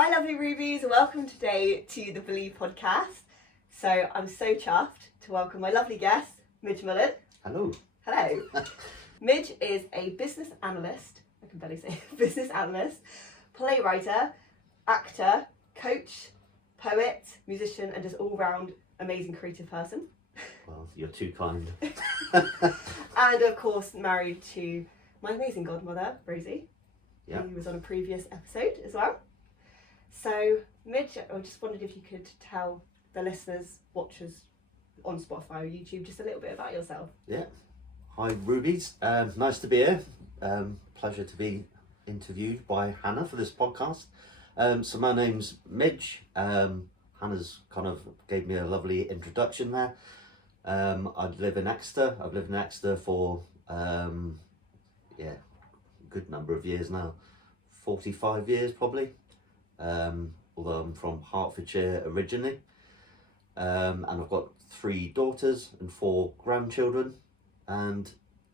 Hi lovely rubies, welcome today to the Believe podcast. So I'm so chuffed to welcome my lovely guest, Midge Mullin. Hello. Hello. Midge is a business analyst, I can barely say business analyst, playwright, actor, coach, poet, musician and just all round amazing creative person. Well, you're too kind. And of course married to my amazing godmother, Rosie, Yep. who was on a previous episode as well. So, Midge, I just wondered if you could tell the listeners, watchers on Spotify or YouTube, just a little bit about yourself. Yeah. Hi, Rubies. Nice to be here. Pleasure to be interviewed by Hannah for this podcast. So my name's Midge. Hannah's kind of gave me a lovely introduction there. I live in Exeter. I've lived in Exeter for, a good number of years now. 45 years probably. Although I'm from Hertfordshire originally. And I've got 3 daughters and 4 grandchildren. And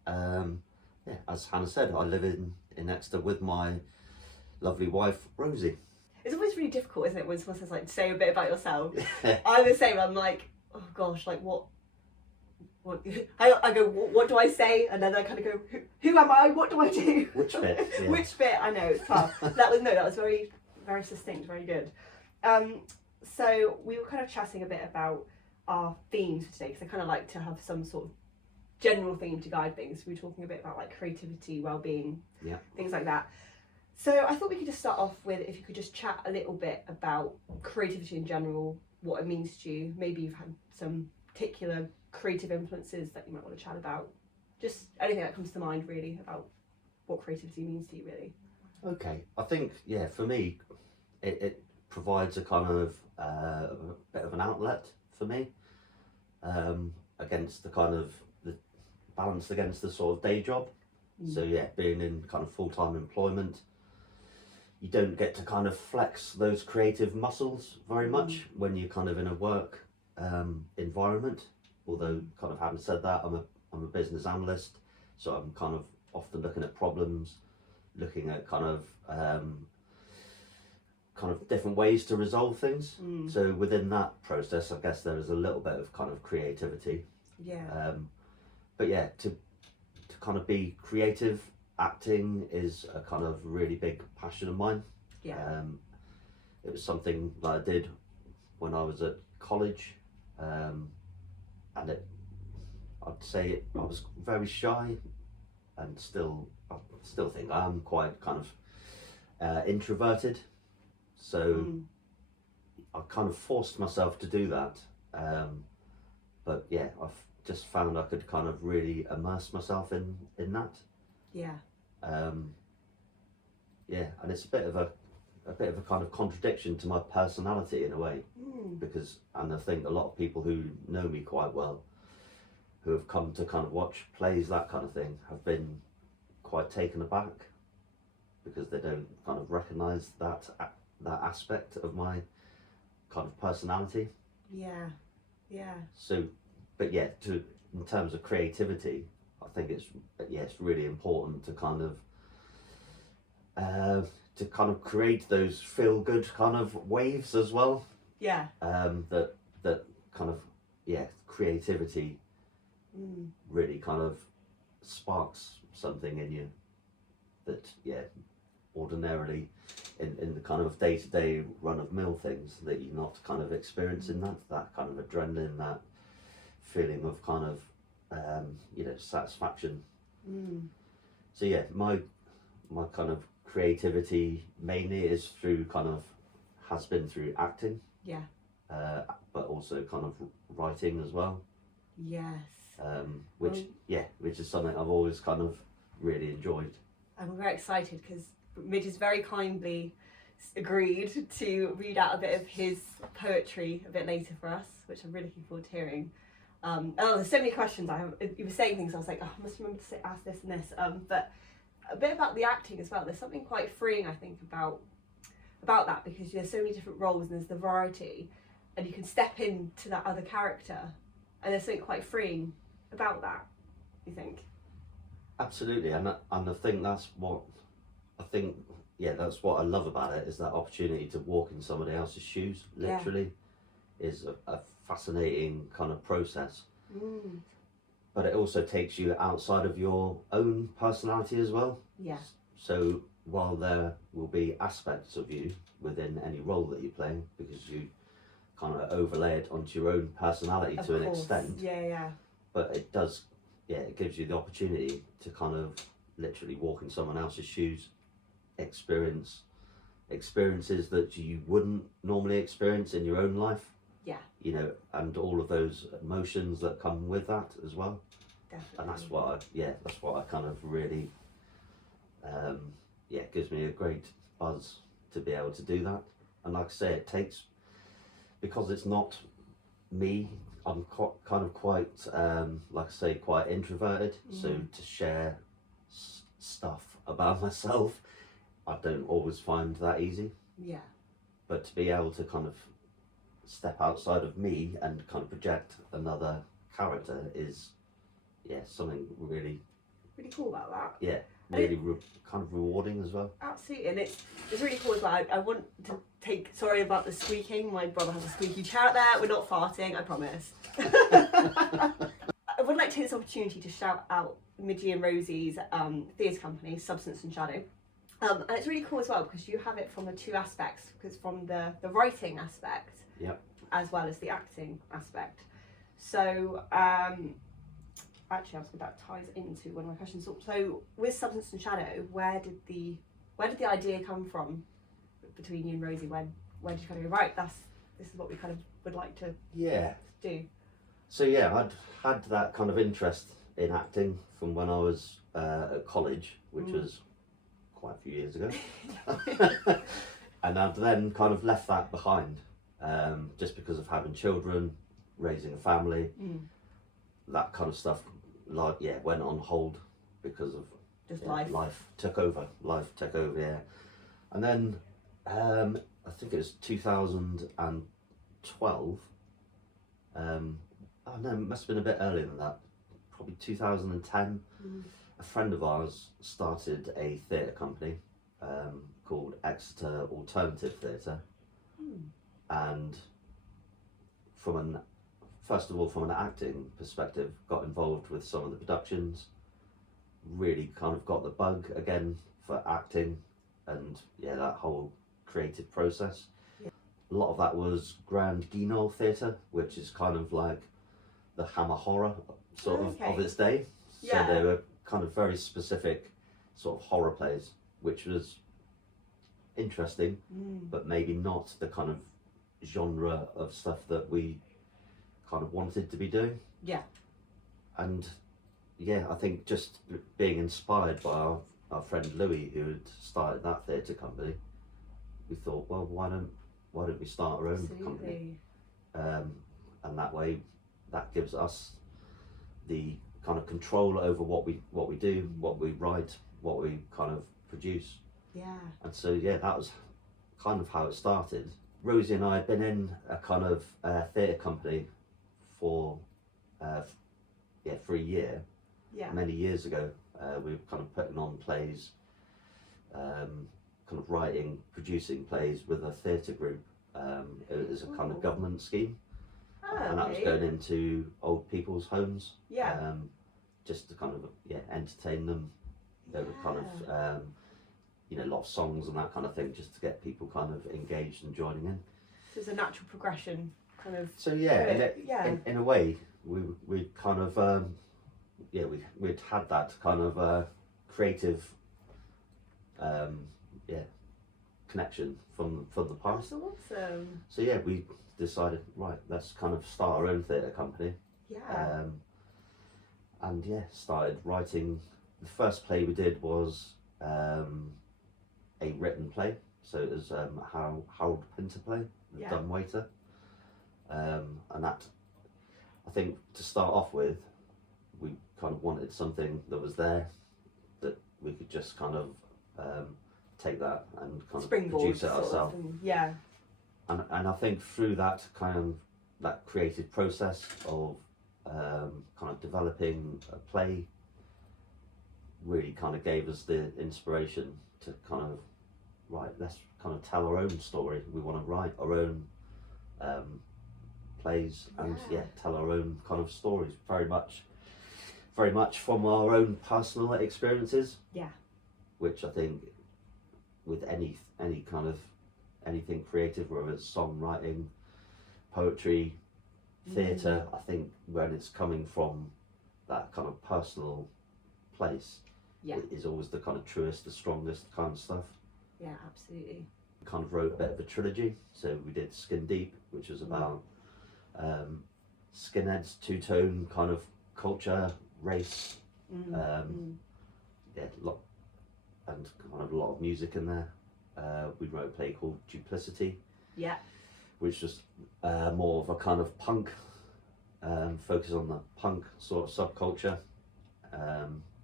as Hannah said, I live in Exeter with my lovely wife, Rosie. It's always really difficult, isn't it, when someone says, like, say a bit about yourself. I'm the same, I'm like, oh gosh, like what I go, what do I say? And then I kind of go, who am I? What do I do? Which bit? Yeah. Which bit? I know, it's tough. That was very, very succinct, very good. So we were kind of chatting a bit about our themes today, because I kind of like to have some sort of general theme to guide things. We were talking a bit about like creativity, well-being, things like that. So I thought we could just start off with, if you could just chat a little bit about creativity in general, what it means to you. Maybe you've had some particular creative influences that you might want to chat about. Just anything that comes to mind really about what creativity means to you really. Okay, I think, for me, it provides a kind of a bit of an outlet for me against the kind of the balanced against the sort of day job. So being in kind of full-time employment, you don't get to kind of flex those creative muscles very much when you're kind of in a work environment. Although, kind of having said that, I'm a business analyst, so I'm kind of often looking at problems, looking at kind of different ways to resolve things. So within that process, I guess there is a little bit of kind of creativity. But to kind of be creative, acting is a kind of really big passion of mine. It was something that I did when I was at college, and I'd say I was very shy, and I still think I am quite kind of introverted. So I kind of forced myself to do that. But I've just found I could kind of really immerse myself in that. And it's a bit of a kind of contradiction to my personality in a way, and I think a lot of people who know me quite well, who have come to kind of watch plays, that kind of thing, have been quite taken aback because they don't kind of recognise that aspect of my kind of personality. So, but in terms of creativity, I think it's really important to kind of create those feel good kind of waves as well. That kind of creativity really kind of sparks something in you that ordinarily in the kind of day-to-day run-of-mill things that you're not kind of experiencing that kind of adrenaline, that feeling of kind of satisfaction. So my kind of creativity mainly has been through acting, but also kind of writing as well, which is something I've always kind of really enjoyed. I'm very excited because Midge has very kindly agreed to read out a bit of his poetry a bit later for us, which I'm really looking forward to hearing. There's so many questions I have. You were saying things, I was like, I must remember to ask this and this. But a bit about the acting as well. There's something quite freeing, I think, about that, because there's so many different roles and there's the variety, and you can step into that other character, and there's something quite freeing about that, you think? Absolutely, and I think that's what I think yeah, that's what I love about it, is that opportunity to walk in somebody else's shoes, literally, is a fascinating kind of process. But it also takes you outside of your own personality as well. Yeah. So while there will be aspects of you within any role that you play, because you kind of overlay it onto your own personality to an extent. Yeah. But it does, it gives you the opportunity to kind of literally walk in someone else's shoes, experiences that you wouldn't normally experience in your own life. Yeah. You know, and all of those emotions that come with that as well. Definitely. And that's what I kind of really, gives me a great buzz to be able to do that. And like I say, it takes, because it's not me, I'm quite introverted. So to share stuff about myself, I don't always find that easy. Yeah. But to be able to kind of step outside of me and kind of project another character is, something really cool about that. Yeah, really kind of rewarding as well. Absolutely, and it's really cool as well. I want to sorry about the squeaking. My brother has a squeaky chair out there. We're not farting, I promise. I would like to take this opportunity to shout out Midge and Rosie's theatre company, Substance and Shadow. And it's really cool as well because you have it from the two aspects, because from the writing aspect, as well as the acting aspect. So actually, that ties into one of my questions. So with Substance and Shadow, where did the idea come from between you and Rosie? Where did you kind of go, right, this is what we kind of would like to do? So I'd had that kind of interest in acting from when I was at college, which was quite a few years ago. And I'd then kind of left that behind, just because of having children, raising a family, that kind of stuff, went on hold because of just life took over, and then I think it was 2012. No, it must have been a bit earlier than that, probably 2010. A friend of ours started a theatre company called Exeter Alternative Theatre, and first of all, from an acting perspective, got involved with some of the productions, really kind of got the bug again for acting, and that whole creative process. A lot of that was Grand Guignol Theatre, which is kind of like the Hammer horror of its day. So they were kind of very specific sort of horror plays, which was interesting, but maybe not the kind of genre of stuff that we kind of wanted to be doing. And I think just being inspired by our friend Louis, who had started that theatre company, we thought, well, why don't we start our own company? And that way, that gives us the kind of control over what we do, what we write, what we kind of produce. And so that was kind of how it started. Rosie and I had been in a kind of theatre company for a year, many years ago. We were kind of putting on plays, kind of writing, producing plays with a theatre group. It was a kind of government scheme, and that was going into old people's homes, just to kind of entertain them. There were kind of a lot of songs and that kind of thing, just to get people kind of engaged and joining in. So it's a natural progression, kind of. So in a way, we kind of we'd had that kind of creative connection from the past. That's awesome. So we decided, right, let's kind of start our own theatre company. And started writing. The first play we did was a written play, so it was Harold Pinter play, The Dumb Waiter, and that, I think, to start off with, we kind of wanted something that was there, that we could just kind of take that and kind of produce it ourselves. And I think through that kind of that creative process of kind of developing a play really kind of gave us the inspiration to kind of right, let's kind of tell our own story. We want to write our own plays and tell our own kind of stories, very much from our own personal experiences. Yeah. Which I think with any kind of anything creative, whether it's songwriting, poetry, theatre, I think when it's coming from that kind of personal place, it is always the kind of truest, the strongest kind of stuff. Yeah, absolutely. Kind of wrote a bit of a trilogy. So we did Skin Deep, which was about skinheads, two-tone kind of culture, race, and kind of a lot of music in there. We wrote a play called Duplicity, which was more of a kind of punk, focus on the punk sort of subculture.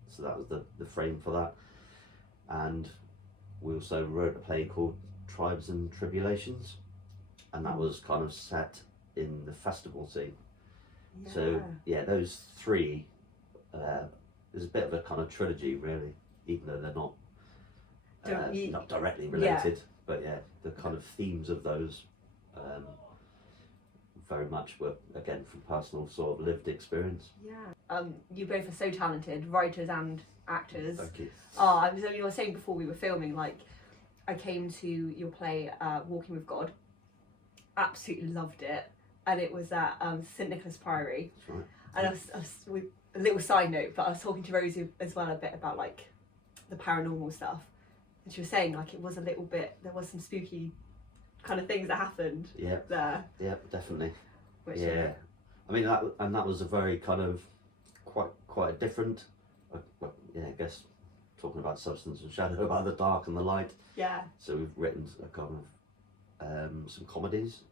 So that was the frame for that. And we also wrote a play called Tribes and Tribulations, and that was kind of set in the festival scene. So those three, there's a bit of a kind of trilogy really, even though they're not not directly related, but the kind of themes of those very much were again from personal sort of lived experience. You both are so talented, writers and actors. Thank you. You were saying before we were filming, like, I came to your play Walking with God, absolutely loved it, and it was at St Nicholas Priory. That's right. And I was with a little side note, but I was talking to Rosie as well a bit about like the paranormal stuff, and she was saying like it was a little bit, there was some spooky kind of things that happened there. Yeah, definitely. Which, I mean that was a very kind of quite a different, I guess, talking about substance and shadow, about the dark and the light. Yeah. So we've written a kind of some comedies.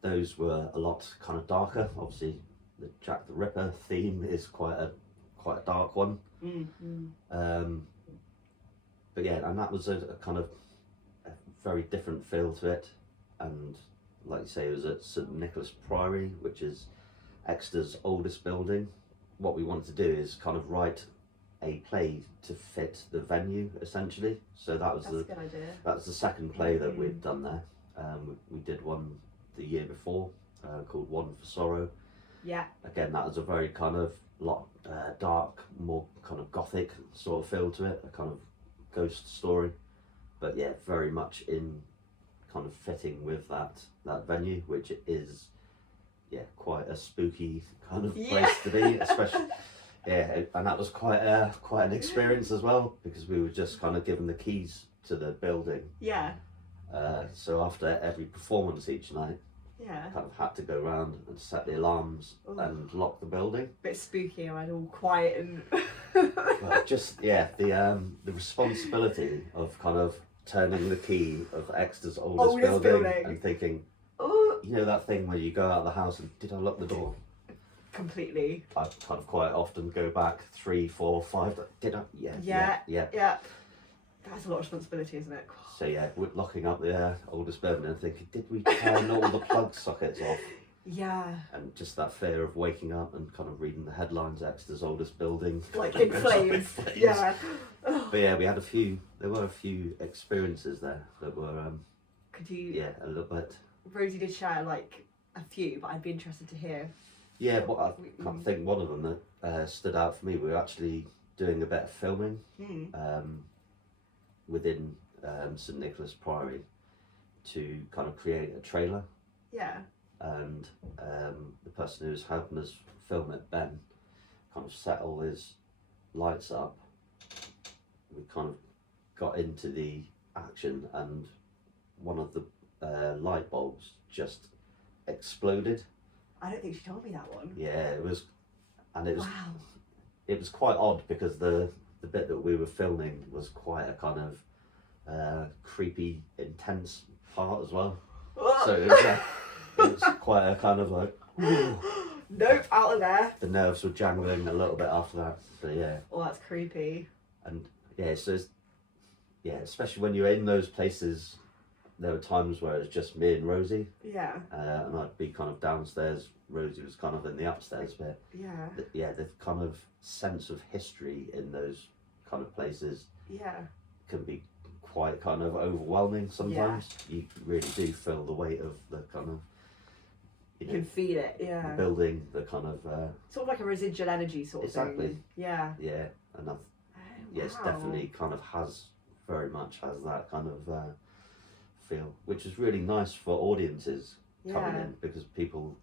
Those were a lot kind of darker. Obviously, the Jack the Ripper theme is quite a dark one. But and that was a kind of a very different feel to it. And like you say, it was at St Nicholas Priory, which is Exeter's oldest building. What we wanted to do is kind of write a play to fit the venue, essentially. So that's a good idea. That was the second play that we've done there. We did one the year before called One for Sorrow. Yeah. Again, that was a very kind of dark, more kind of gothic sort of feel to it, a kind of ghost story. But very much in kind of fitting with that venue, which is quite a spooky kind of place to be, especially. And that was quite an experience as well, because we were just kind of given the keys to the building. So after every performance each night, kind of had to go around and set the alarms and lock the building. Bit spooky, and all quiet and. But just the responsibility of kind of turning the key of Exeter's oldest building and thinking, you know that thing where you go out of the house and did I lock the door? Completely. I kind of quite often go back 3, 4, 5. Did I? Yeah. That's a lot of responsibility, isn't it? So we're locking up the oldest building and thinking, did we turn all the plug sockets off? And just that fear of waking up and kind of reading the headlines, Exeter's oldest building. Like in flames. Yeah. But we had there were a few experiences there that were, could you? A little bit. Rosie did share like a few, but I'd be interested to hear. But I think one of them that stood out for me, we were actually doing a bit of filming within St Nicholas Priory to kind of create a trailer. And the person who was helping us film it, Ben, kind of set all his lights up. We kind of got into the action, and one of the light bulbs just exploded. I don't think she told me that one. It was Wow. It was quite odd because the bit that we were filming was quite a kind of creepy, intense part as well. So it was quite a kind of like, nope, out of there. The nerves were jangling a little bit after that. So Oh, that's creepy. And so it's, especially when you're in those places, there were times where it was just me and Rosie. And I'd be kind of downstairs. Rosie was kind of in the upstairs bit. The kind of sense of history in those kind of places can be quite kind of overwhelming sometimes. You really do feel the weight of the kind of, you can feel it, building the kind of sort of like a residual energy sort of thing. Yeah, and yes, definitely kind of very much has that kind of feel, which is really nice for audiences coming in, because people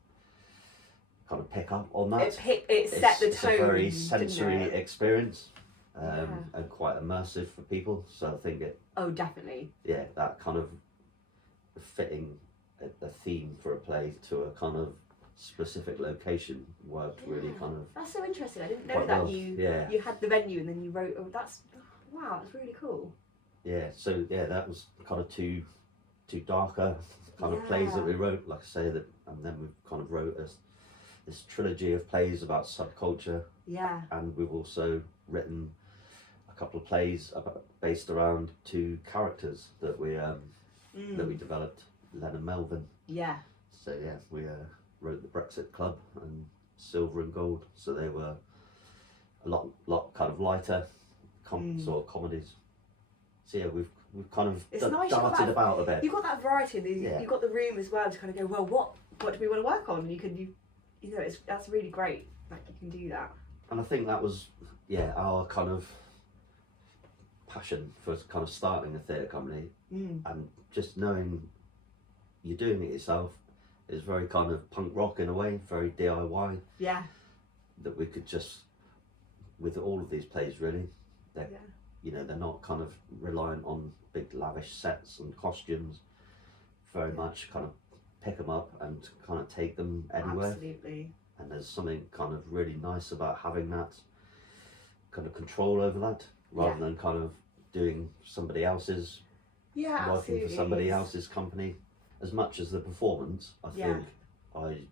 kind of pick up on that. It set the tone. It's a very sensory experience, and quite immersive for people. So I think definitely. Yeah, that kind of fitting a theme for a play to a kind of specific location worked really kind of. That's so interesting. I didn't know that well. You had the venue and then you wrote. Oh, that's really cool. Yeah. So that was kind of two darker kind of plays that we wrote. Like I say, and then we kind of wrote this trilogy of plays about subculture. Yeah. And we've also written a couple of plays based around 2 characters that we developed, Len and Melvin. Yeah. So we wrote the Brexit Club and Silver and Gold. So they were a lot kind of lighter sort of comedies. So we've kind of darted about a bit. You've got that variety. You've got the room as well to kind of go, well, what do we want to work on? And that's really great. Like you can do that. And I think that was our kind of passion for kind of starting a theatre company, and just knowing you're doing it yourself is very kind of punk rock in a way, very DIY. Yeah. That we could just, with all of these plays really, they're not kind of reliant on big lavish sets and costumes. Very much kind of pick them up and kind of take them anywhere. Absolutely. And there's something kind of really nice about having that kind of control over that, rather than kind of doing somebody else's, working for somebody else's company. As much as the performance, I think I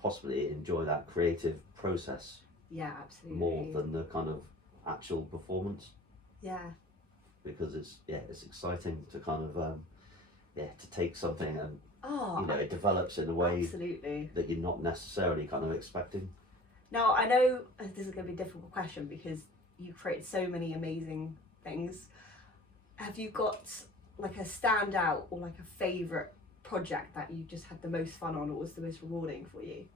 possibly enjoy that creative process. Yeah, absolutely. More than the kind of actual performance. Yeah. Because it's exciting to kind of to take something and it develops in a way that you're not necessarily kind of expecting. Now, I know this is going to be a difficult question because you created so many amazing things. Have you got like a standout or like a favourite project that you just had the most fun on or was the most rewarding for you?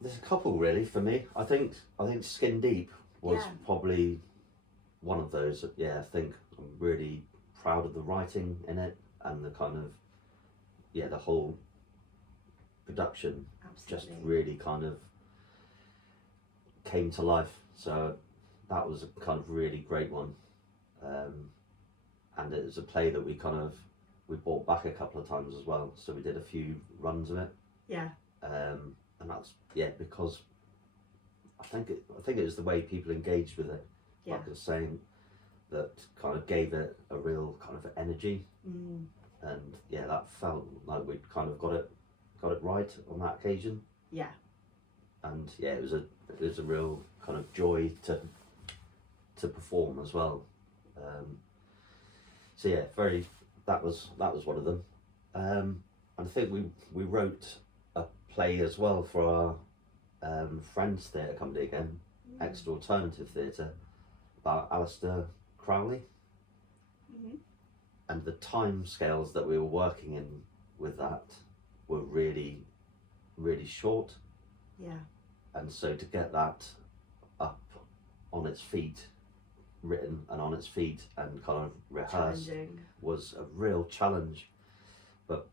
There's a couple really for me. I think Skin Deep was probably one of those. I think I'm really proud of the writing in it and the kind of the whole production just really kind of came to life. So that was a kind of really great one, and it was a play that we brought back a couple of times as well. So we did a few runs of it. Yeah. And that's because I think it was the way people engaged with it. Like I was saying, that kind of gave it a real kind of energy, and that felt like we'd kind of got it right on that occasion. Yeah. And it was a real kind of joy to perform as well. That was one of them. And I think we wrote a play as well for our Friends Theatre Company again, Extra Alternative Theatre, about Alistair Crowley. And the time scales that we were working in with that were really, really short. Yeah. And so to get that up on its feet, written and on its feet and kind of rehearsed was a real challenge. But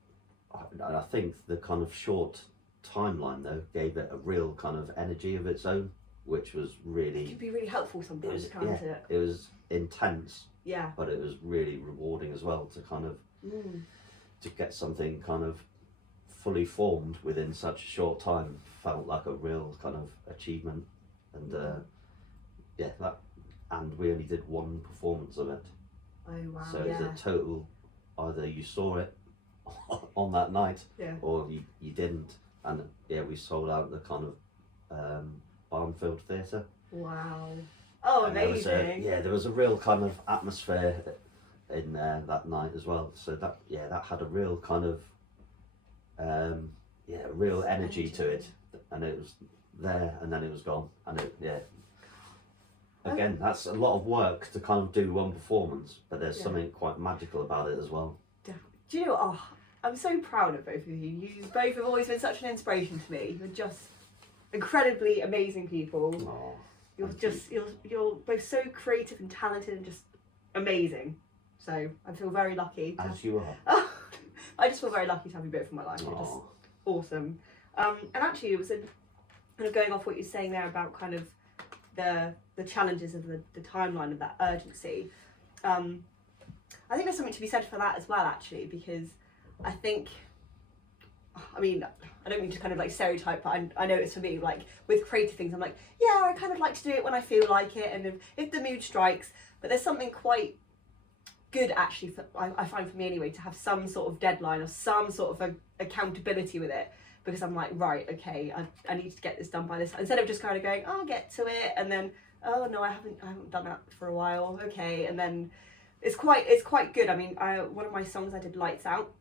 I think the kind of short timeline though gave it a real kind of energy of its own, which was really... It can be really helpful sometimes, can't it? It was intense. Yeah. But it was really rewarding as well to kind of to get something kind of fully formed within such a short time. Felt like a real kind of achievement, and and we only did one performance of it. Oh wow! So it was a total. Either you saw it on that night, or you didn't, and we sold out the kind of Barnfield Theatre. Wow! Oh, and amazing! There was a real kind of atmosphere in there that night as well. So that had a real kind of real energy to it, and it was there and then it was gone, and again, that's a lot of work to kind of do one performance, but there's something quite magical about it as well. Do you know? Oh, I'm so proud of both of you. You both have always been such an inspiration to me. You're just incredibly amazing people. Oh, you're both so creative and talented and just amazing. So I feel very lucky. As you are. I just feel very lucky to have you both in my life. You're just awesome. And actually, it was kind of going off what you're saying there about kind of the challenges of the timeline of that urgency. I think there's something to be said for that as well, actually, because I think, I mean, I don't mean to kind of like stereotype, but I know it's for me, like with creative things, I'm like, yeah, I kind of like to do it when I feel like it and if the mood strikes, but there's something quite good actually, I find for me anyway, to have some sort of deadline or some sort of accountability with it, because I'm like, right, okay, I need to get this done by this, instead of just kind of going, oh, I'll get to it, and then, oh no, I haven't done that for a while, okay, and then it's quite good. I mean, one of my songs I did, Lights Out,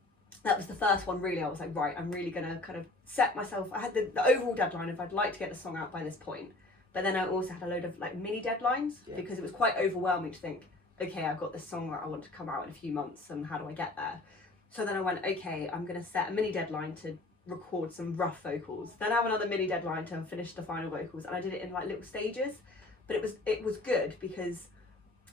that was the first one really. I was like, right, I'm really gonna kind of set myself, I had the overall deadline of I'd like to get the song out by this point, but then I also had a load of like mini deadlines, because it was quite overwhelming to think, okay, I've got this song that I want to come out in a few months and how do I get there? So then I went, okay, I'm gonna set a mini deadline to record some rough vocals, then I have another mini deadline to finish the final vocals, and I did it in like little stages, but it was good because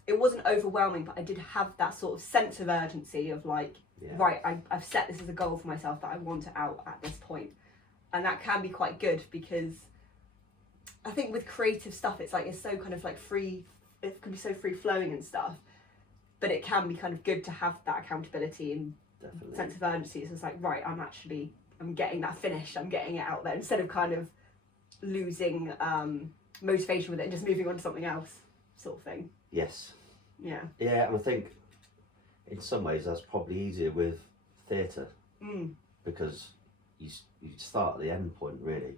it wasn't overwhelming, but I did have that sort of sense of urgency of like, right, I've set this as a goal for myself that I want it out at this point. And that can be quite good, because I think with creative stuff, it's like, it's so kind of like free, it can be so free flowing and stuff, but it can be kind of good to have that accountability and sense of urgency. So it's like, right, I'm getting that finished, I'm getting it out there, instead of kind of losing motivation with it and just moving on to something else, sort of thing. Yes. Yeah. Yeah, and I think in some ways that's probably easier with theatre, because you start at the end point really.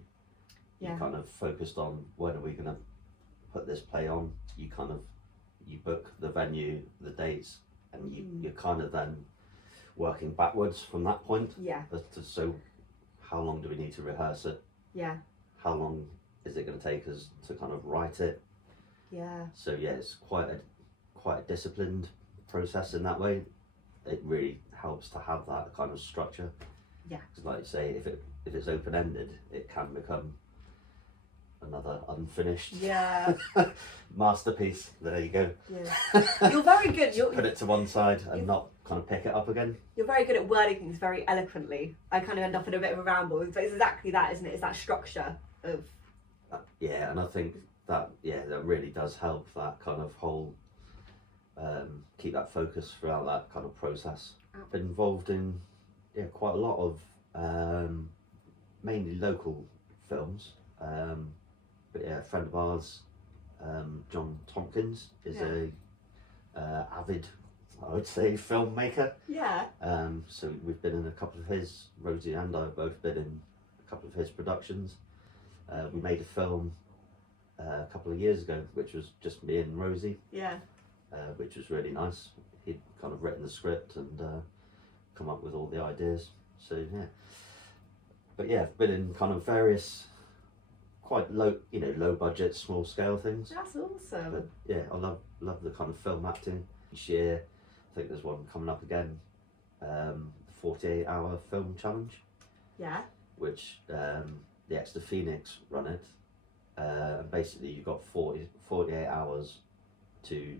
You kind of focused on when are we going to put this play on. You book the venue, the dates, and you're kind of then working backwards from that point. Yeah. So how long do we need to rehearse it? Yeah. How long is it going to take us to kind of write it? Yeah. So yeah, it's quite a disciplined process in that way. It really helps to have that kind of structure. Yeah. Because like you say, if it's open ended, it can become another unfinished masterpiece. There you go. Yeah. You're very good. Put it to one side and not kind of pick it up again. You're very good at wording things very eloquently. I kind of end up in a bit of a ramble, but it's exactly that, isn't it? It's that structure of. Yeah, and I think that really does help, that kind of whole keep that focus throughout that kind of process. I've been involved in quite a lot of mainly local films, but a friend of ours, John Tompkins, is a avid, I would say, filmmaker. Yeah. So we've been in a couple of his, Rosie and I have both been in a couple of his productions. We made a film a couple of years ago, which was just me and Rosie. Yeah. Which was really nice. He'd kind of written the script and come up with all the ideas. So yeah. But yeah, I've been in kind of various quite low budget, small scale things. That's awesome. But yeah, I love the kind of film acting. Each year, I think there's one coming up again, the 48-hour film challenge. Yeah. Which the Exeter Phoenix run it. And basically you've got 48 hours to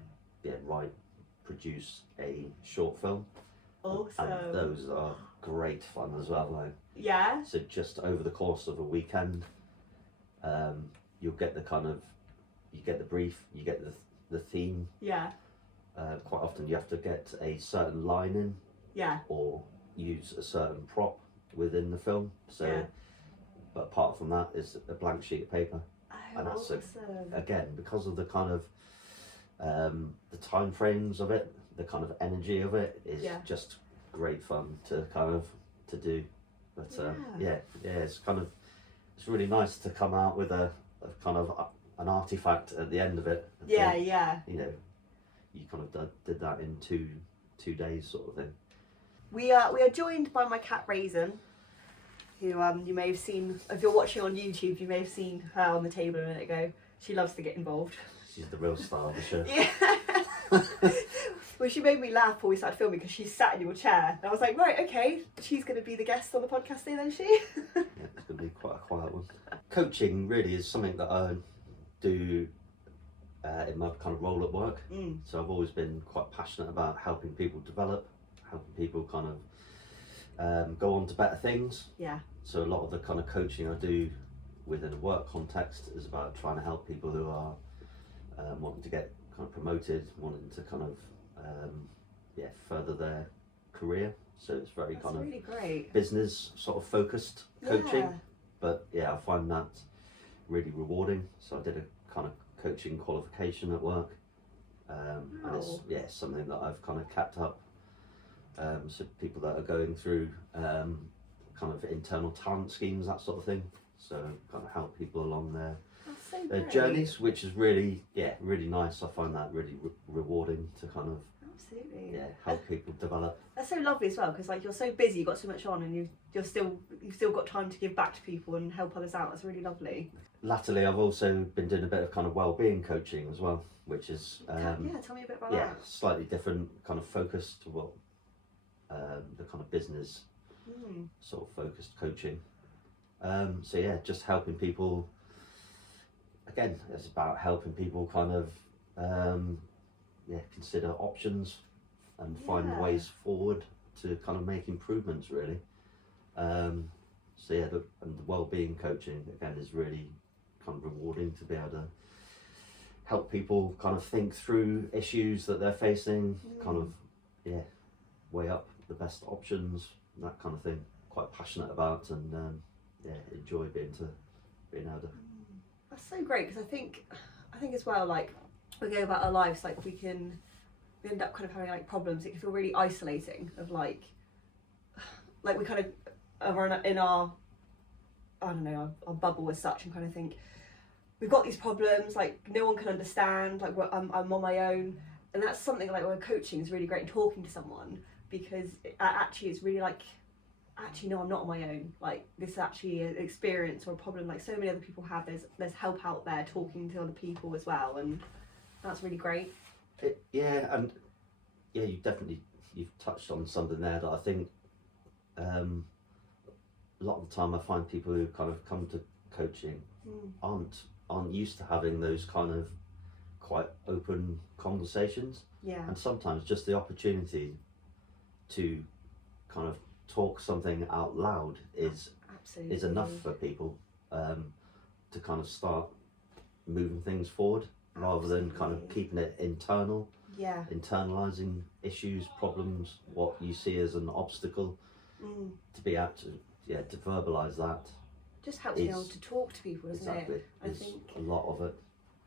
produce a short film. Awesome. And those are great fun as well, though. Yeah. So just over the course of a weekend, you'll get you get the brief, you get the theme. Yeah. Quite often you have to get a certain line in. Yeah. Or use a certain prop within the film. So, but apart from that, is a blank sheet of paper. Oh, and that's awesome. Again, because of the kind of the time frames of it, the kind of energy of it is just great fun to do. But it's really nice to come out with a kind of an artifact at the end of it. You kind of did that in two days, sort of thing. We are joined by my cat Raisin, who you may have seen, if you're watching on YouTube, you may have seen her on the table a minute ago. She loves to get involved. she's the real star of the show. Yeah. Well, she made me laugh before we started filming because she sat in your chair. And I was like, right, okay, she's going to be the guest on the podcast today, then she? Yeah, it's going to be quite a quiet one. Coaching really is something that I do in my kind of role at work. So I've always been quite passionate about helping people develop, helping people kind of go on to better things. Yeah. So a lot of the kind of coaching I do within a work context is about trying to help people who are wanting to get kind of promoted, wanting to kind of further their career. So it's very That's kind of really great. business sort of focused coaching. Yeah. But yeah, I find that really rewarding. So I did a kind of coaching qualification at work, and it's something that I've kind of kept up. So people that are going through kind of internal talent schemes, that sort of thing. So kind of help people along their journeys, which is really nice. I find that really rewarding to kind of help people develop. That's so lovely as well, because like you're so busy, you've got so much on, and you've still got time to give back to people and help others out. That's really lovely. Latterly, I've also been doing a bit of kind of wellbeing coaching as well, which is tell me a bit about that. Slightly different kind of focus to what the kind of business sort of focused coaching. So yeah, just helping people. Again, it's about helping people kind of consider options and find ways forward to kind of make improvements really. So yeah, the wellbeing coaching again is really kind of rewarding to be able to help people kind of think through issues that they're facing, kind of weigh up the best options, that kind of thing. Quite passionate about, and enjoy being able to. That's so great, because I think as well, like we go about our lives, like we end up kind of having like problems. It can feel really isolating of like we kind of are in our, I don't know, our bubble as such, and kind of think we've got these problems, like no one can understand, like I'm on my own. And that's something like where coaching is really great, and talking to someone, because actually it's really like, actually no, I'm not on my own. Like this is actually an experience or a problem like so many other people have. There's help out there, talking to other people as well, and that's really great. You've touched on something there that I think a lot of the time I find people who kind of come to coaching aren't used to having those kind of quite open conversations. Yeah. And sometimes just the opportunity to kind of talk something out loud is enough for people to kind of start moving things forward, rather than kind of keeping it internal. Yeah. Internalizing issues, problems, what you see as an obstacle, to be able to verbalize that. Just helps you able to talk to people, doesn't it? I think a lot of it.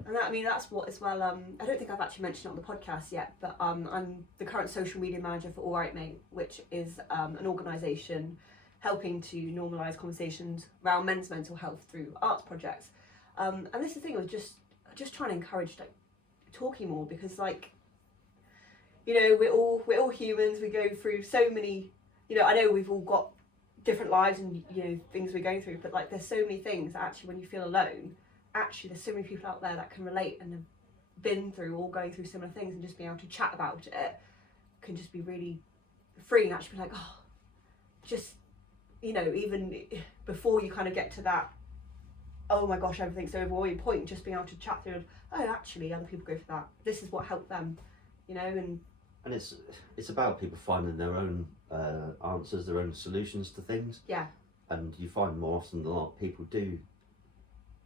And that's what as well. I don't think I've actually mentioned it on the podcast yet, but I'm the current social media manager for All Right Mate, which is an organisation helping to normalise conversations around men's mental health through arts projects. And this is the thing, of just trying to encourage like talking more, because like, you know, we're all humans. We go through so many. You know, I know we've all got different lives and things we're going through, but like there's so many things that actually when you feel alone, actually there's so many people out there that can relate and have been through or going through similar things, and just being able to chat about it can just be really freeing. Actually be like, oh, just, even before you kind of get to that, oh my gosh, everything's so overwhelming point, just being able to chat through, oh, actually other people go through that, this is what helped them, and it's about people finding their own answers, their own solutions to things. Yeah. And you find more often than not, people do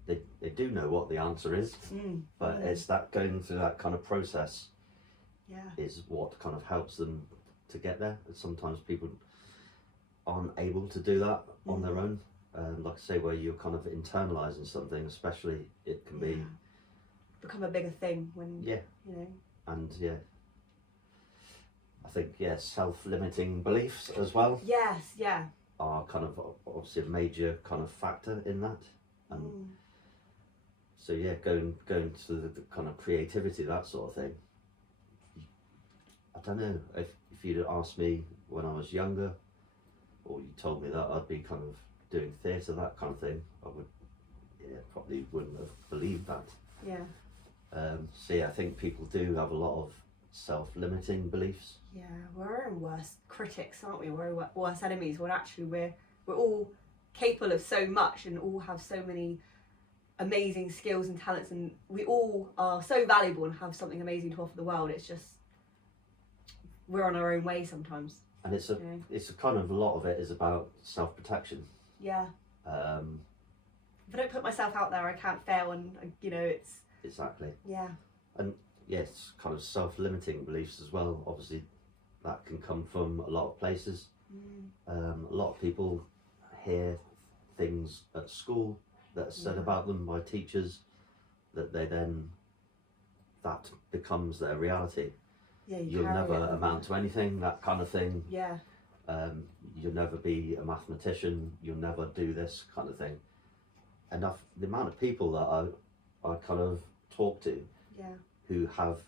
they know what the answer is, but it's that going through that kind of process is what kind of helps them to get there. And sometimes people aren't able to do that on their own. Like I say, where you're kind of internalizing something, especially, it can become a bigger thing when and I think self-limiting beliefs as well. Yes, are kind of obviously a major kind of factor in that. And so going to the kind of creativity, that sort of thing. I don't know if you'd asked me when I was younger, or you told me that I'd be kind of doing theatre, that kind of thing, I would probably wouldn't have believed that. Yeah. So yeah, I think people do have a lot of self-limiting beliefs. Yeah, we're our own worst critics, aren't we? We're our worst enemies. When actually we're all capable of so much and all have so many amazing skills and talents, and we all are so valuable and have something amazing to offer the world. It's just we're on our own way sometimes. And it's a kind of, a lot of it is about self-protection. Yeah. If I don't put myself out there, I can't fail, and it's exactly. Yeah. And yes, kind of self-limiting beliefs as well. Obviously, that can come from a lot of places. A lot of people hear things at school that are said about them by teachers, that that becomes their reality. Yeah, you'll never amount to anything, that kind of thing. Yeah. You'll never be a mathematician, you'll never do this kind of thing. And the amount of people that I kind of talk to who have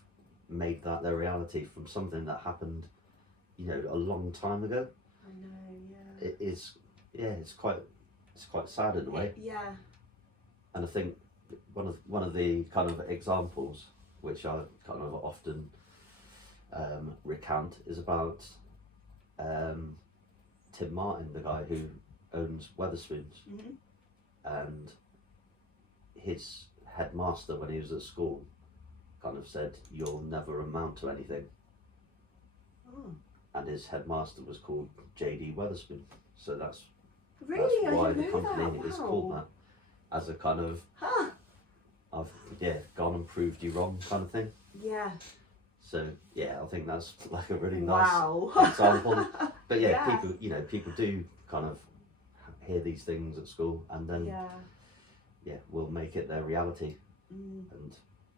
made that their reality from something that happened, a long time ago. I know, yeah. It is, it's quite sad in a way. Yeah. And I think one of the kind of examples which I kind of often recount is about Tim Martin, the guy who owns Wetherspoons. And his headmaster, when he was at school, kind of said, "You'll never amount to anything." And his headmaster was called J.D. Wetherspoon, so that's why the company is called that, as a kind of I've gone and proved you wrong kind of thing. Yeah. So yeah, I think that's like a really nice example. But people do kind of hear these things at school, and then will make it their reality and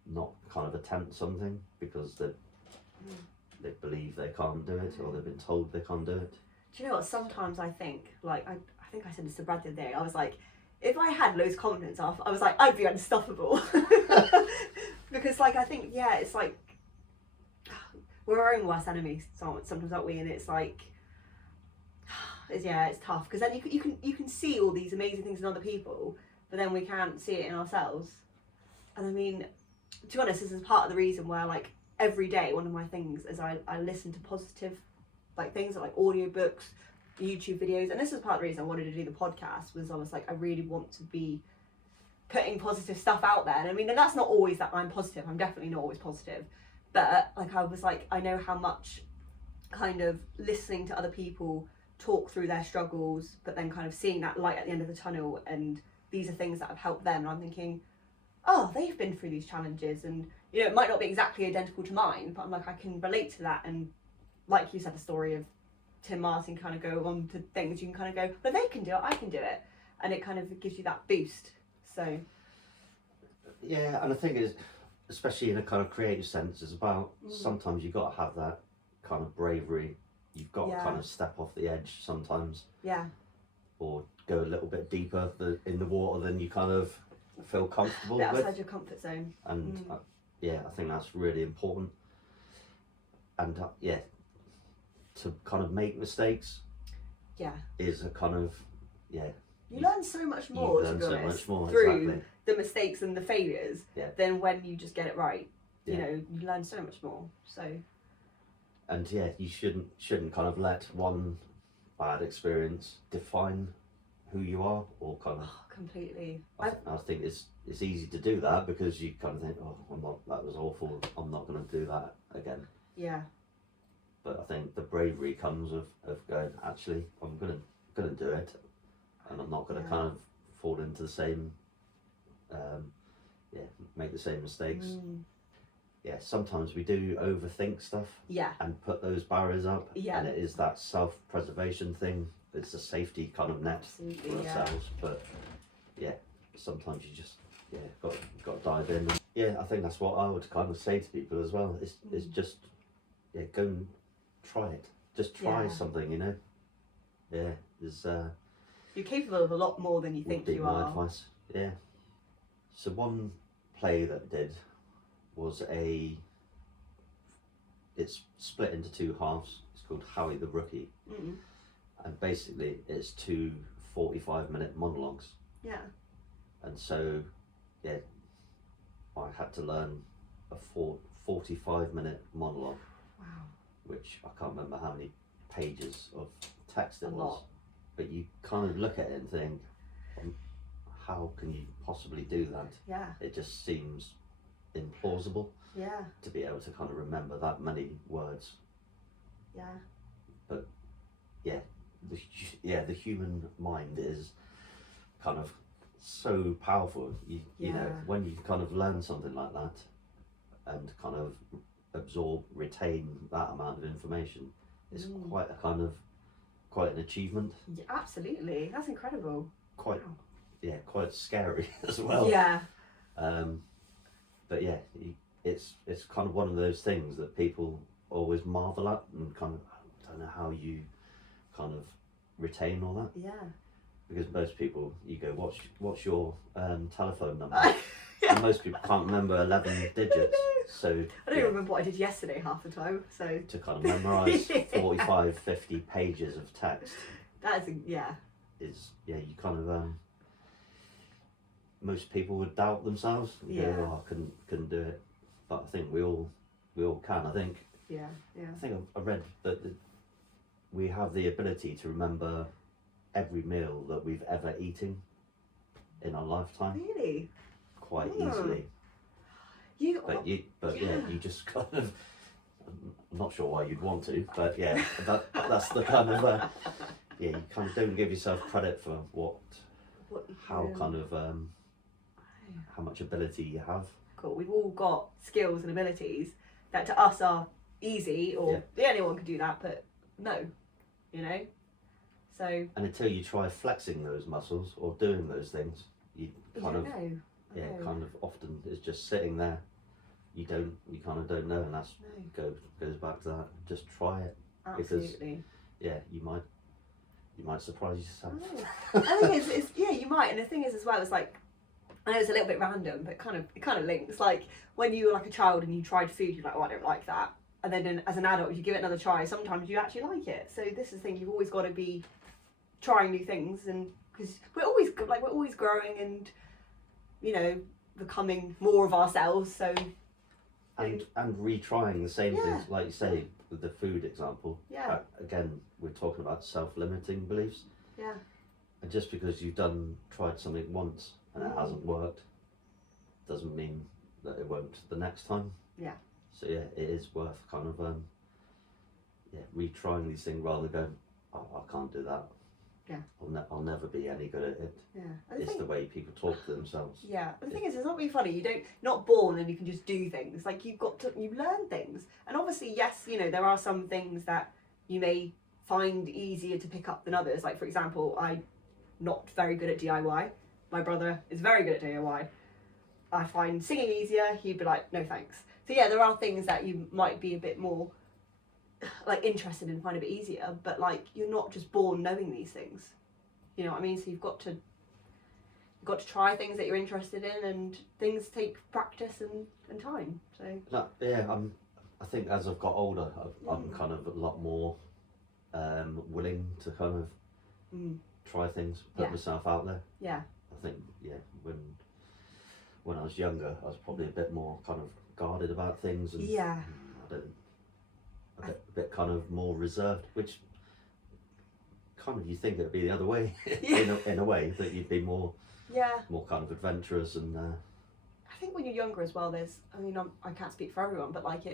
not kind of attempt something because they believe they can't do it, or they've been told they can't do it. Do you know what? Sometimes I think, like, I think I said this to Brad the other day. I was like, if I had loads of confidence off, I was like, I'd be unstoppable. Because, like, I think, it's like we're our own worst enemies sometimes, aren't we? And it's like, it's tough, because then you can see all these amazing things in other people, but then we can't see it in ourselves. And I mean, to be honest, this is part of the reason where, like, every day one of my things is I listen to positive things like audiobooks, YouTube videos, and this was part of the reason I wanted to do the podcast. Was I was like, I really want to be putting positive stuff out there. And I mean, and that's not always that I'm positive, I'm definitely not always positive, but like, I was like, I know how much kind of listening to other people talk through their struggles, but then kind of seeing that light at the end of the tunnel, and these are things that have helped them, and I'm thinking, oh, they've been through these challenges, and it might not be exactly identical to mine, but I'm like, I can relate to that. And like you said, the story of Tim Martin kind of go on to things, you can kind of go, but they can do it, I can do it, and it kind of gives you that boost. So yeah, and I think it's, especially in a kind of creative sense, it's about sometimes you've got to have that kind of bravery, you've got to kind of step off the edge sometimes, or go a little bit deeper in the water than you kind of feel comfortable with. Outside your comfort zone. And I think that's really important. And to kind of make mistakes is a kind of you learn so much more, to be honest, through the mistakes and the failures than when you just get it right. You learn so much more. So and you shouldn't kind of let one bad experience define who you are, or kind of completely. I think it's easy to do that because you kind of think, oh, that was awful, I'm not going to do that again. Yeah. But I think the bravery comes of going, actually, I'm gonna do it, and I'm not gonna kind of fall into the same make the same mistakes. Sometimes we do overthink stuff and put those barriers up, and it is that self-preservation thing. It's a safety kind of net for ourselves, but sometimes you just got to dive in. And, I think that's what I would kind of say to people as well. It's just go and try it. Just try something, there's you're capable of a lot more than you think you are. Advice. Yeah. So one play that I did was it's split into two halves. It's called Howie the Rookie. And basically it's two 45-minute monologues. Yeah. And so I had to learn a 45-minute monologue. Wow. Which I can't remember how many pages of text it A was. lot. But you kind of look at it and think, how can you possibly do that? Yeah. It just seems implausible. Yeah. To be able to kind of remember that many words. Yeah. But yeah, the human mind is kind of so powerful. You know, when you kind of learn something like that and kind of absorb, retain that amount of information, it's quite an achievement. Yeah, absolutely. That's incredible. Quite scary as well. Yeah. But yeah, it's kind of one of those things that people always marvel at and kind of, I don't know how you kind of retain all that. Yeah. Because most people, you go, what's your telephone number? And most people can't remember 11 digits. So I don't even remember what I did yesterday half the time. So to kind of memorise 45, 50 pages of text. That is, you kind of most people would doubt themselves. You go, oh, I couldn't do it. But I think we all can. I think. Yeah. I think I read that we have the ability to remember every meal that we've ever eaten in our lifetime. Really? Quite easily. You just kind of. I'm not sure why you'd want to, but yeah, that's the kind of. You kind of don't give yourself credit for how much ability you have. Cool. We've all got skills and abilities that to us are easy, or anyone can do that, but no, you know. So. And until you try flexing those muscles or doing those things, you kind of kind of often is just sitting there. You kind of don't know, and that's goes back to that. Just try it. Absolutely. Because, you might surprise yourself. I think it's you might, and the thing is as well, it's like, I know it's a little bit random, but it kind of links. Like when you were like a child and you tried food, you're like, oh, I don't like that, and then as an adult, if you give it another try, sometimes you actually like it. So this is the thing, you've always got to be trying new things, and because we're always growing and becoming more of ourselves. So and retrying the same things, like you say with the food example. Yeah. Again, we're talking about self-limiting beliefs. Yeah. And just because you've tried something once and it hasn't worked, doesn't mean that it won't the next time. Yeah. So it is worth kind of retrying these things rather than going, oh, I can't do that. Yeah. I'll never be any good at it. Yeah. It's the way people talk to themselves. Yeah. And the thing is, it's not really funny. You're not born and you can just do things. Like you learn things. And obviously, yes, there are some things that you may find easier to pick up than others. Like for example, I'm not very good at DIY. My brother is very good at DIY. I find singing easier. He'd be like, no thanks. So yeah, there are things that you might be a bit more like interested in, find a bit easier, but like you're not just born knowing these things. You know what I mean? So you've got to try things that you're interested in, and things take practice and time. So I think as I've got older, I'm kind of a lot more willing to kind of try things, put myself out there. Yeah. I think when I was younger, I was probably a bit more kind of guarded about things, and a bit kind of more reserved, which kind of you think it'd be the other way in a way, that you'd be more kind of adventurous. And I think when you're younger as well, I can't speak for everyone, but like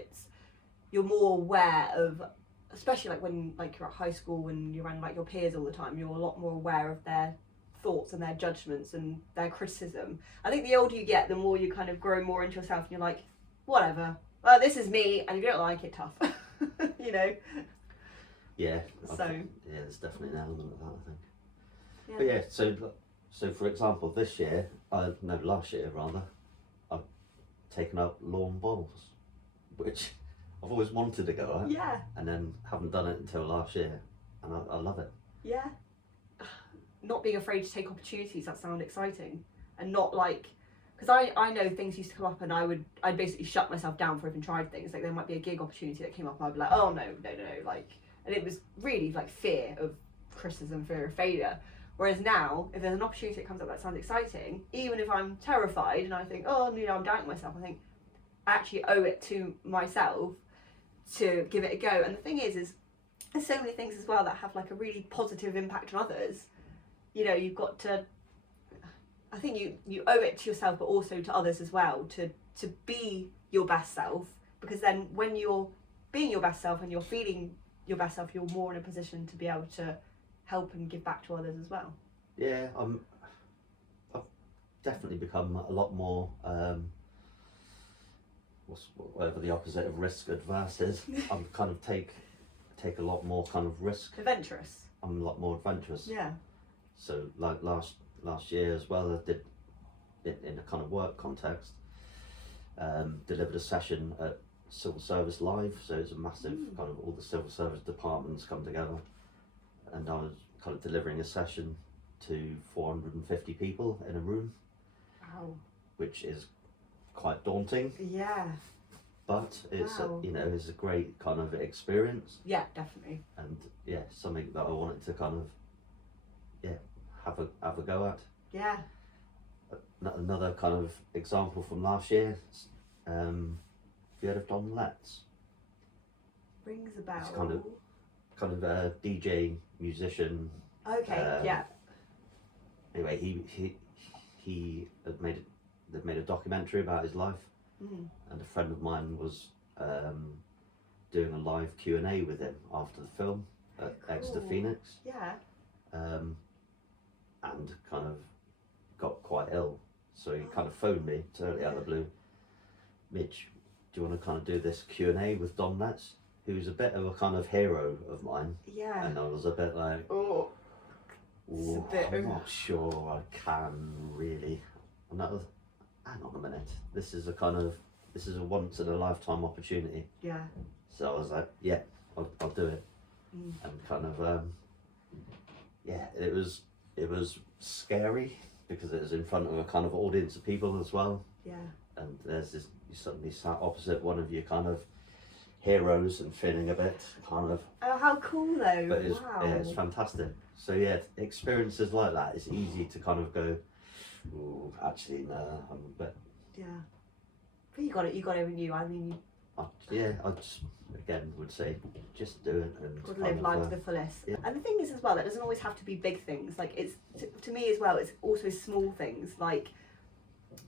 you're more aware of, especially like when you're at high school, when you're around like your peers all the time, you're a lot more aware of their thoughts and their judgments and their criticism. I think the older you get, the more you kind of grow more into yourself, and you're like, whatever, well, this is me, and if you don't like it, tough. Yeah. There's definitely an element of that, I think. Yeah. But so for example, last year rather, I've taken out lawn bowls, which I've always wanted to go at. Yeah. And then haven't done it until last year, and I love it. Yeah. Not being afraid to take opportunities that sound exciting, and not like, because I know things used to come up and I'd basically shut myself down before I even tried things. Like there might be a gig opportunity that came up and I'd be like, oh no, like, and it was really like fear of criticism, fear of failure. Whereas now, if there's an opportunity that comes up that sounds exciting, even if I'm terrified and I think, oh, I'm doubting myself, I think, I actually owe it to myself to give it a go. And the thing is there's so many things as well that have like a really positive impact on others. You know, you've got to, I think you owe it to yourself, but also to others as well, to be your best self, because then when you're being your best self and you're feeling your best self, you're more in a position to be able to help and give back to others as well. Yeah, I've definitely become a lot more whatever the opposite of risk adverse is. I'm kind of take a lot more kind of risk. Adventurous. I'm a lot more adventurous. Yeah. So like last year as well, I did it in a kind of work context. Delivered a session at Civil Service Live, so it's a massive kind of all the civil service departments come together, and I was kind of delivering a session to 450 people in a room. Wow. Which is quite daunting. Yeah. But it's wow. It's a great kind of experience. Yeah, definitely. And yeah, something that I wanted to kind of have a go at. Yeah. Another kind of example from last year. Have you heard of Don Letts? Rings a bell. He's kind of a DJ musician. Okay. Yeah. Anyway, he had made a documentary about his life, and a friend of mine was doing a live Q&A with him after the film at Exeter Phoenix. Yeah. And kind of got quite ill, so he kind of phoned me totally out of the blue. Midge, do you want to kind of do this Q&A with Don Letts, who's a bit of a kind of hero of mine? Yeah. And I was a bit like, I'm not sure I can really. And that was, hang on a minute, this is a once in a lifetime opportunity. Yeah. So I was like, yeah, I'll do it. And kind of, it was scary because it was in front of a kind of audience of people as well. Yeah. And there's this, you suddenly sat opposite one of your kind of heroes and feeling a bit kind of. Oh, how cool though! But Wow. Yeah, it's fantastic. So yeah, experiences like that, it's easy to kind of go, ooh, actually no, I'm a bit. Yeah. But you got it in you. I mean, I just again would say just do it and got to live life to the fullest. Yeah. And the thing is as well, it doesn't always have to be big things. Like it's to me as well, it's also small things. Like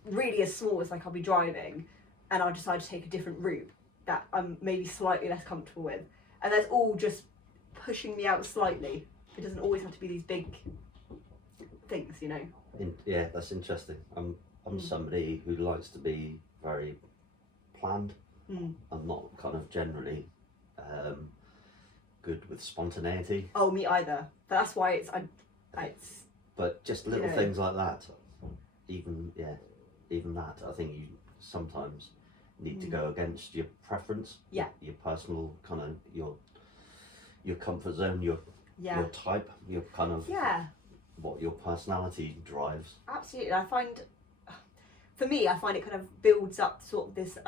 really as small as like I'll be driving, and I'll decide to take a different route that I'm maybe slightly less comfortable with, and that's all just pushing me out slightly. It doesn't always have to be these big things, you know. Yeah, that's interesting. I'm somebody who likes to be very planned. I'm not kind of generally good with spontaneity. Oh, me either. But that's why it's. But just little things like that, even that, I think you sometimes need to go against your preference. Yeah. Your personal kind of your comfort zone, your type, your kind of what your personality drives. Absolutely. I find, for me, I find it kind of builds up sort of this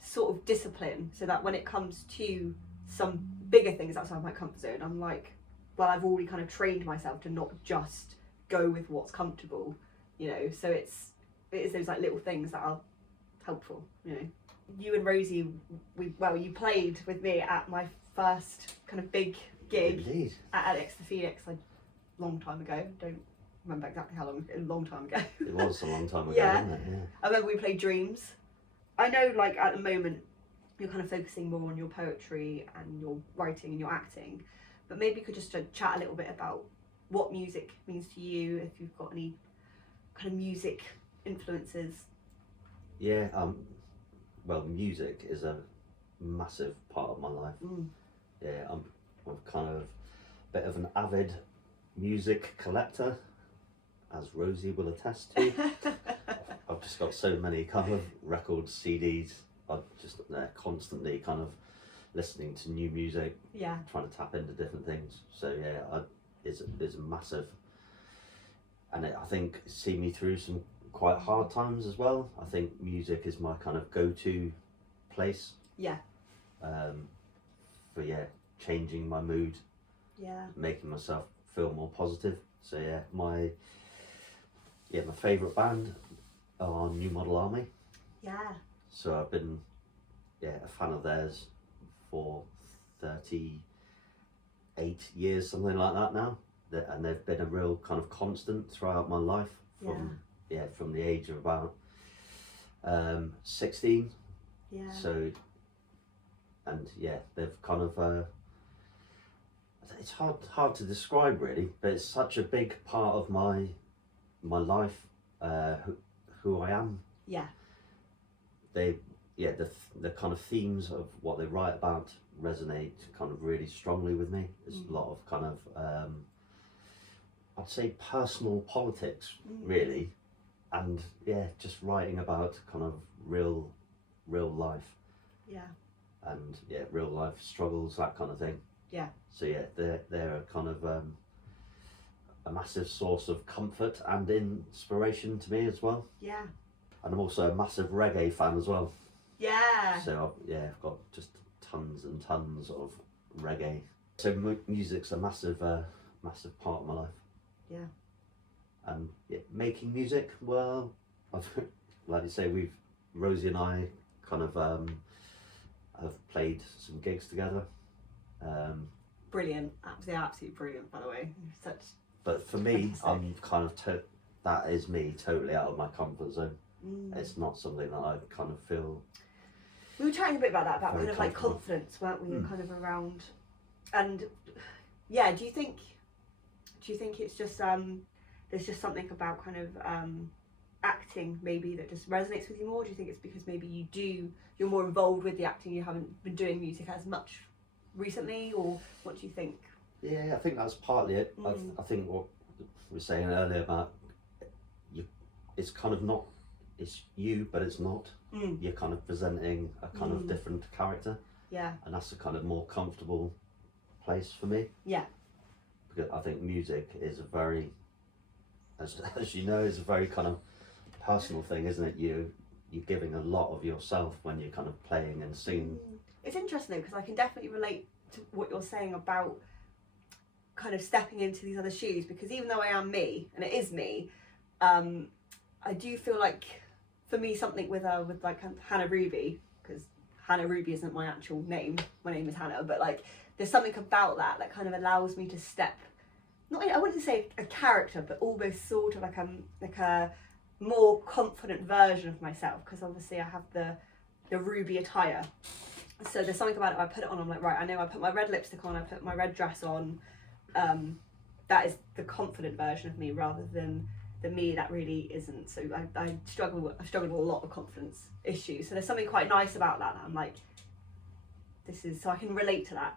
sort of discipline, so that when it comes to some bigger things outside my comfort zone, I'm like, well, I've already kind of trained myself to not just go with what's comfortable, you know. So it is those like little things that are helpful, you know. You and Rosie, you played with me at my first kind of big gig. Indeed. At Exeter Phoenix a long time ago. Don't remember exactly how long. A long time ago. It was a long time ago, Yeah. wasn't it? Yeah. I remember we played Dreams. I know, like at the moment, you're kind of focusing more on your poetry and your writing and your acting, but maybe you could just chat a little bit about what music means to you, if you've got any kind of music influences. Yeah. Well, music is a massive part of my life. Yeah, I'm kind of a bit of an avid music collector, as Rosie will attest to. I've just got so many kind of records, CDs. I'm just constantly kind of listening to new music. Yeah. Trying to tap into different things. So yeah, it's a massive, and I think see me through some quite hard times as well. I think music is my kind of go-to place. Yeah. For changing my mood. Yeah. Making myself feel more positive. So yeah, my favourite band are New Model Army. Yeah. So I've been a fan of theirs for 38 years, something like that now. And they've been a real kind of constant throughout my life from the age of about 16. Yeah. So, and they've kind of it's hard to describe really, but it's such a big part of my life, who I am. Yeah. The kind of themes of what they write about resonate kind of really strongly with me. There's a lot of kind of I'd say personal politics really, and just writing about kind of real life. Yeah. And real life struggles, that kind of thing. Yeah. So they're a kind of a massive source of comfort and inspiration to me as well. Yeah. And I'm also a massive reggae fan as well. Yeah. So I've got just tons and tons of reggae. So music's a massive part of my life. Yeah. And making music, well, like you say, Rosie and I kind of have played some gigs together. Brilliant, absolutely brilliant, by the way. But for me, I'm kind of that is me totally out of my comfort zone. It's not something that I kind of feel. We were chatting a bit about that, about kind of like confidence, weren't we? Kind of around, and do you think it's just there's just something about kind of acting maybe that just resonates with you more? Do you think it's because maybe you're more involved with the acting, you haven't been doing music as much recently, or what do you think? Yeah, I think that's partly it. I think what we were saying earlier about it's kind of not, it's you, but it's not. You're kind of presenting a kind of different character. Yeah. And that's a kind of more comfortable place for me. Yeah. Because I think music is a very, as you know, is a very kind of personal thing, isn't it? You're giving a lot of yourself when you're kind of playing and singing. It's interesting though, because I can definitely relate to what you're saying about kind of stepping into these other shoes, because even though I am me, and it is me, I do feel like, for me, something with like Hannah Ruby, because Hannah Ruby isn't my actual name, my name is Hannah, but like there's something about that kind of allows me to step, I wouldn't say a character, but almost sort of like a more confident version of myself, because obviously I have the Ruby attire. So there's something about it, I put it on, I'm like, right, I know I put my red lipstick on, I put my red dress on, that is the confident version of me, rather than the me that really isn't. So I struggle with a lot of confidence issues. So there's something quite nice about that I'm like, this is, so I can relate to that,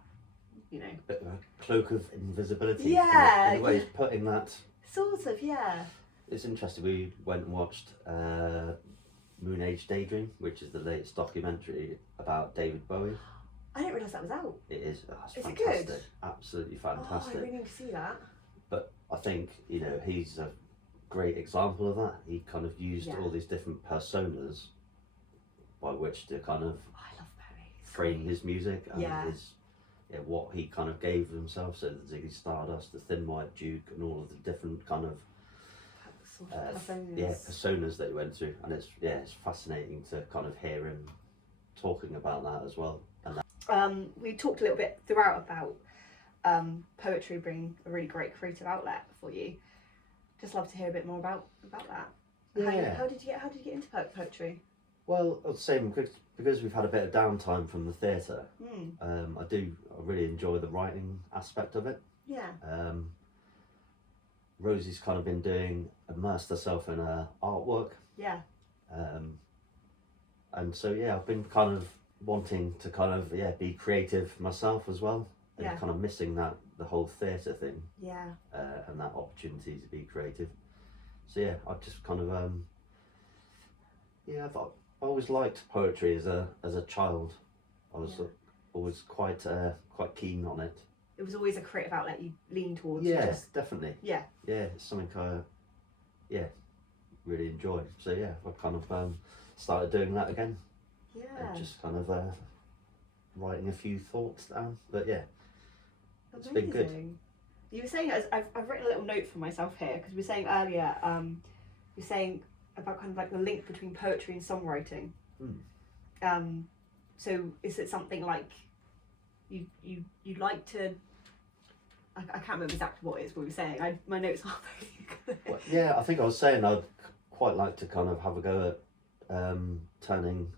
you know. A bit of a cloak of invisibility. Yeah. In a way, putting that. Sort of, yeah. It's interesting, we went and watched Moon Age Daydream, which is the latest documentary about David Bowie. I didn't realise that was out. It is. It's is fantastic. It good? Absolutely fantastic. Oh, I really need to see that. But I think, he's a great example of that. He kind of used all these different personas by which to kind of frame his music and his what he kind of gave himself. So the Ziggy Stardust, the Thin White Duke, and all of the different kind of personas that he went through. And it's fascinating to kind of hear him talking about that as well. And we talked a little bit throughout about poetry being a really great creative outlet for you. Just love to hear a bit more about that. How did you get into poetry? Well, the same, because we've had a bit of downtime from the theatre. I really enjoy the writing aspect of it. Yeah. Rosie's kind of been immersed herself in her artwork. Yeah. And so I've been kind of wanting to kind of be creative myself as well, and kind of missing the whole theatre thing. Yeah. And that opportunity to be creative. So I just kind of I thought I always liked poetry as a child. I was always quite keen on it. It was always a creative outlet you lean towards. Yes, definitely. Yeah. Yeah, it's something I really enjoy. So I kind of started doing that again. Yeah. And just kind of writing a few thoughts down. But it's been good. You were saying, I've written a little note for myself here, because we were saying earlier, you're saying about kind of like the link between poetry and songwriting. So is it something like you like to? I can't remember exactly what it is we were saying. My notes aren't very good. Well, yeah, I think I was saying I'd quite like to kind of have a go at turning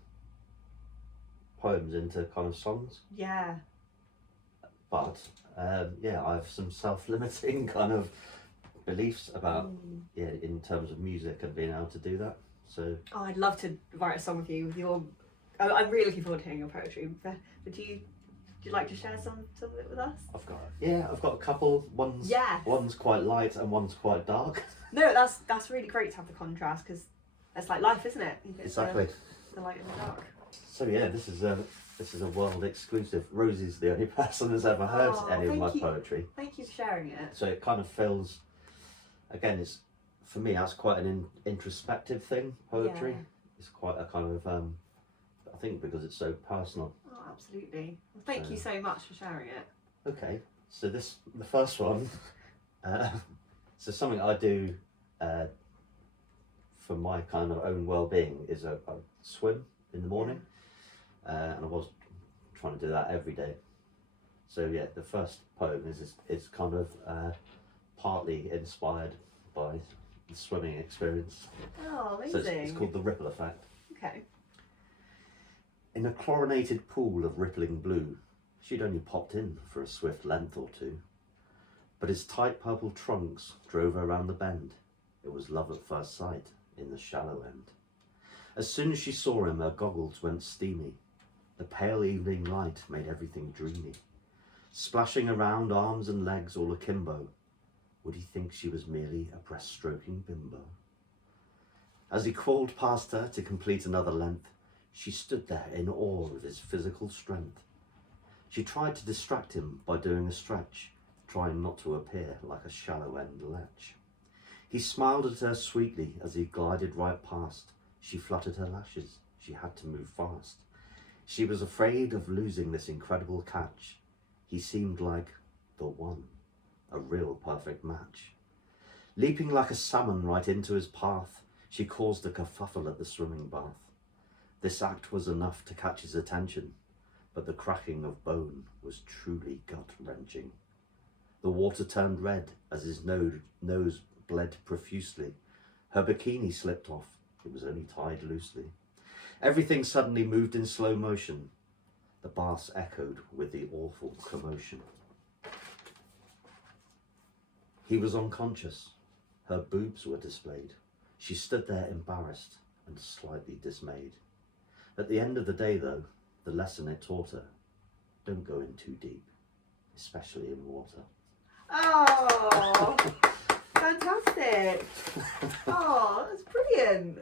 poems into kind of songs. Yeah. But yeah, I have some self-limiting kind of beliefs about in terms of music and being able to do that. So I'd love to write a song with you. I'm really looking forward to hearing your poetry. But would you like to share some of it with us? I've got a couple. One's quite light and one's quite dark. No, that's really great to have the contrast, because that's like life, isn't it? Exactly. The light and the dark. So yeah, this is a world exclusive. Rosie's the only person who's ever heard any of my poetry. Thank you for sharing it. So it kind of feels, again, it's for me that's quite an introspective thing. Poetry. Yeah. It's quite a kind of I think because it's so personal. Oh, absolutely. Well, thank you so much for sharing it. Okay, so the first one. So something I do for my kind of own well-being is I swim in the morning, and I was trying to do that every day. So yeah, the first poem is kind of partly inspired by the swimming experience. Oh, amazing. So it's called The Ripple Effect. Okay. In a chlorinated pool of rippling blue, she'd only popped in for a swift length or two. But his tight purple trunks drove her round the bend. It was love at first sight in the shallow end. As soon as she saw him, her goggles went steamy. The pale evening light made everything dreamy. Splashing around, arms and legs all akimbo. Would he think she was merely a breast-stroking bimbo? As he crawled past her to complete another length, she stood there in awe of his physical strength. She tried to distract him by doing a stretch, trying not to appear like a shallow-end lech. He smiled at her sweetly as he glided right past. She fluttered her lashes. She had to move fast. She was afraid of losing this incredible catch. He seemed like the one, a real perfect match. Leaping like a salmon right into his path, she caused a kerfuffle at the swimming bath. This act was enough to catch his attention, but the cracking of bone was truly gut-wrenching. The water turned red as his nose bled profusely. Her bikini slipped off. It was only tied loosely. Everything suddenly moved in slow motion. The baths echoed with the awful commotion. He was unconscious. Her boobs were displayed. She stood there embarrassed and slightly dismayed. At the end of the day, though, the lesson it taught her: don't go in too deep, especially in water. Oh, fantastic! Oh, that's brilliant.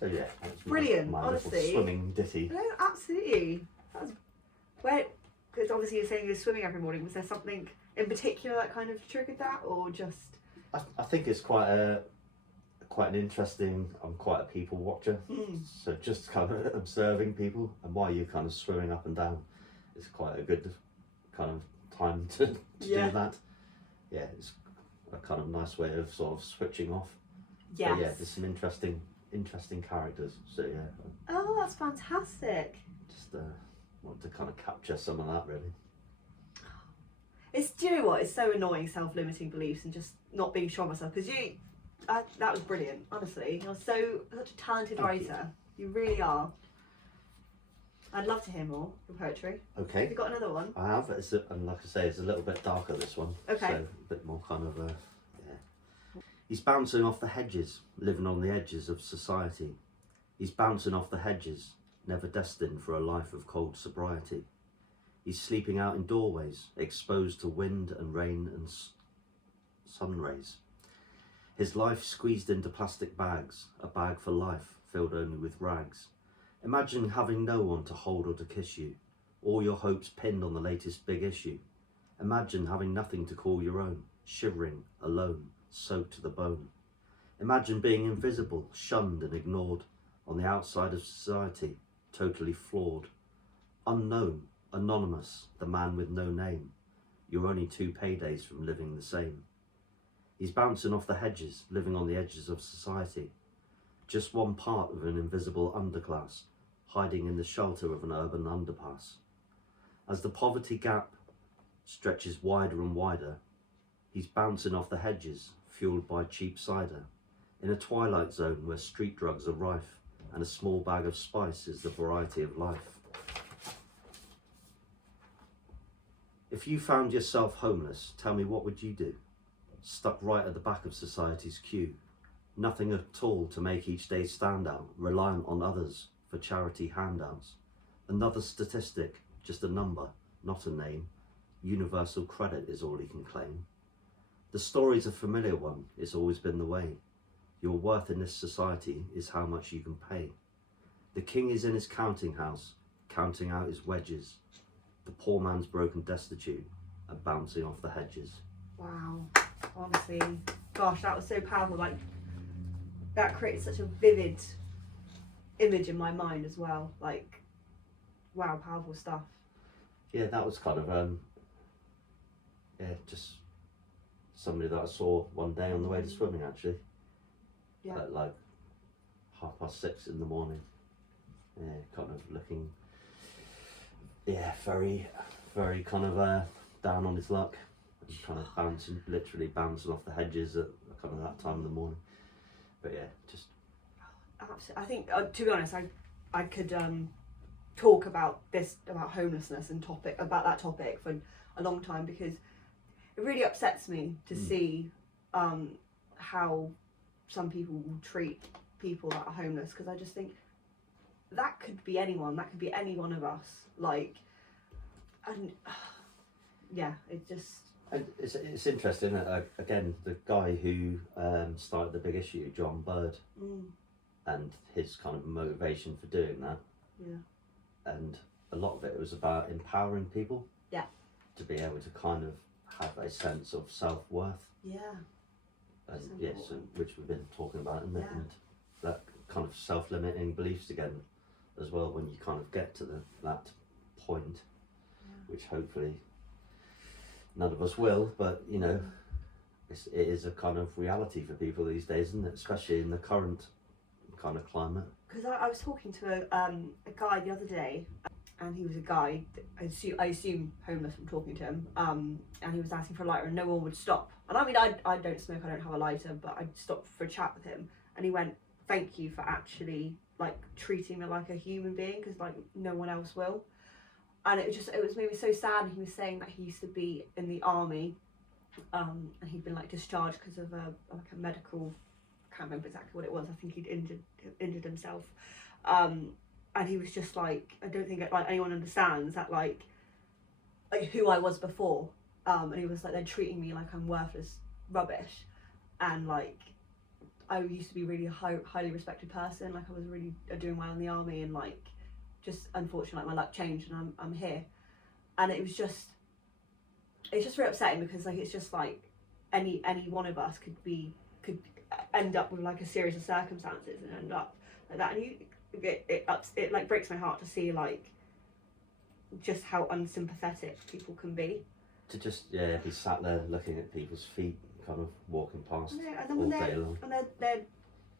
So yeah, that's brilliant. my honestly, little swimming ditty. No, absolutely. That's because obviously you're saying you're swimming every morning. Was there something in particular that kind of triggered that, or just? I think it's quite an interesting. I'm quite a people watcher, so just kind of observing people and while you're kind of swimming up and down, it's quite a good kind of time to do that. Yeah, it's a kind of nice way of sort of switching off. Yes. But yeah, there's some interesting characters. So yeah. Oh, that's fantastic. Just wanted to kind of capture some of that really. Do you know what? It's so annoying, self-limiting beliefs and just not being sure of myself. Because that was brilliant. Honestly, you're such a talented writer. You really are. I'd love to hear more your poetry. Okay. Have you got another one? I have. And like I say, it's a little bit darker, this one. Okay. So a bit more kind of He's bouncing off the hedges, living on the edges of society. He's bouncing off the hedges, never destined for a life of cold sobriety. He's sleeping out in doorways, exposed to wind and rain and sun rays. His life squeezed into plastic bags, a bag for life, filled only with rags. Imagine having no one to hold or to kiss you, all your hopes pinned on the latest big issue. Imagine having nothing to call your own, shivering, alone, soaked to the bone. Imagine being invisible, shunned and ignored, on the outside of society, totally flawed. Unknown, anonymous, the man with no name. You're only 2 paydays from living the same. He's bouncing off the hedges, living on the edges of society. Just one part of an invisible underclass, hiding in the shelter of an urban underpass. As the poverty gap stretches wider and wider, he's bouncing off the hedges, fueled by cheap cider, in a twilight zone where street drugs are rife and a small bag of spice is the variety of life. If you found yourself homeless, tell me, what would you do? Stuck right at the back of society's queue, nothing at all to make each day stand out, reliant on others for charity handouts. Another statistic, just a number, not a name. Universal credit is all he can claim. The story's a familiar one, it's always been the way. Your worth in this society is how much you can pay. The king is in his counting house, counting out his wedges. The poor man's broken destitute and bouncing off the hedges. Wow, honestly, gosh, that was so powerful. Like, that created such a vivid image in my mind as well. Like, wow, powerful stuff. Yeah, that was kind of just somebody that I saw one day on the way to swimming, actually. Yeah. At like 6:30 in the morning. Yeah, kind of looking, very, very kind of down on his luck. And kind of literally bouncing off the hedges at kind of that time of the morning. But yeah, just. Absolutely. I think, to be honest, I could talk about homelessness and about that topic for a long time, because it really upsets me to see how some people will treat people that are homeless, because I just think that could be anyone, that could be any one of us, like, and yeah, it just. And it's interesting, again, the guy who started the big issue, John Bird, and his kind of motivation for doing that. Yeah. And a lot of it was about empowering people. Yeah. To be able to kind of have a sense of self-worth. Yeah. And yes, which we've been talking about, and, yeah. And that kind of self-limiting beliefs again, as well, when you kind of get to that point, which hopefully none of us will, but you know, it is a kind of reality for people these days, isn't it? Especially in the current kind of climate. Because I was talking to a guy the other day, and he was a guy, I assume homeless from talking to him, and he was asking for a lighter and no one would stop. And I mean, I don't smoke, I don't have a lighter, but I stopped for a chat with him, and he went, thank you for actually like treating me like a human being, because like no one else will. And it made me so sad. He was saying that he used to be in the army, and he'd been like discharged because of a medical, I can't remember exactly what it was, I think he'd injured himself, and he was just like, I don't think like anyone understands that like who I was before, and he was like, they're treating me like I'm worthless rubbish, and like I used to be really highly respected person, like I was really doing well in the army, and like just unfortunately like my luck changed and I'm here. And it's just really upsetting, because like it's just like any one of us could end up with like a series of circumstances and end up like that, and it like breaks my heart to see like just how unsympathetic people can be. To just be sat there looking at people's feet, kind of walking past all day long, and they're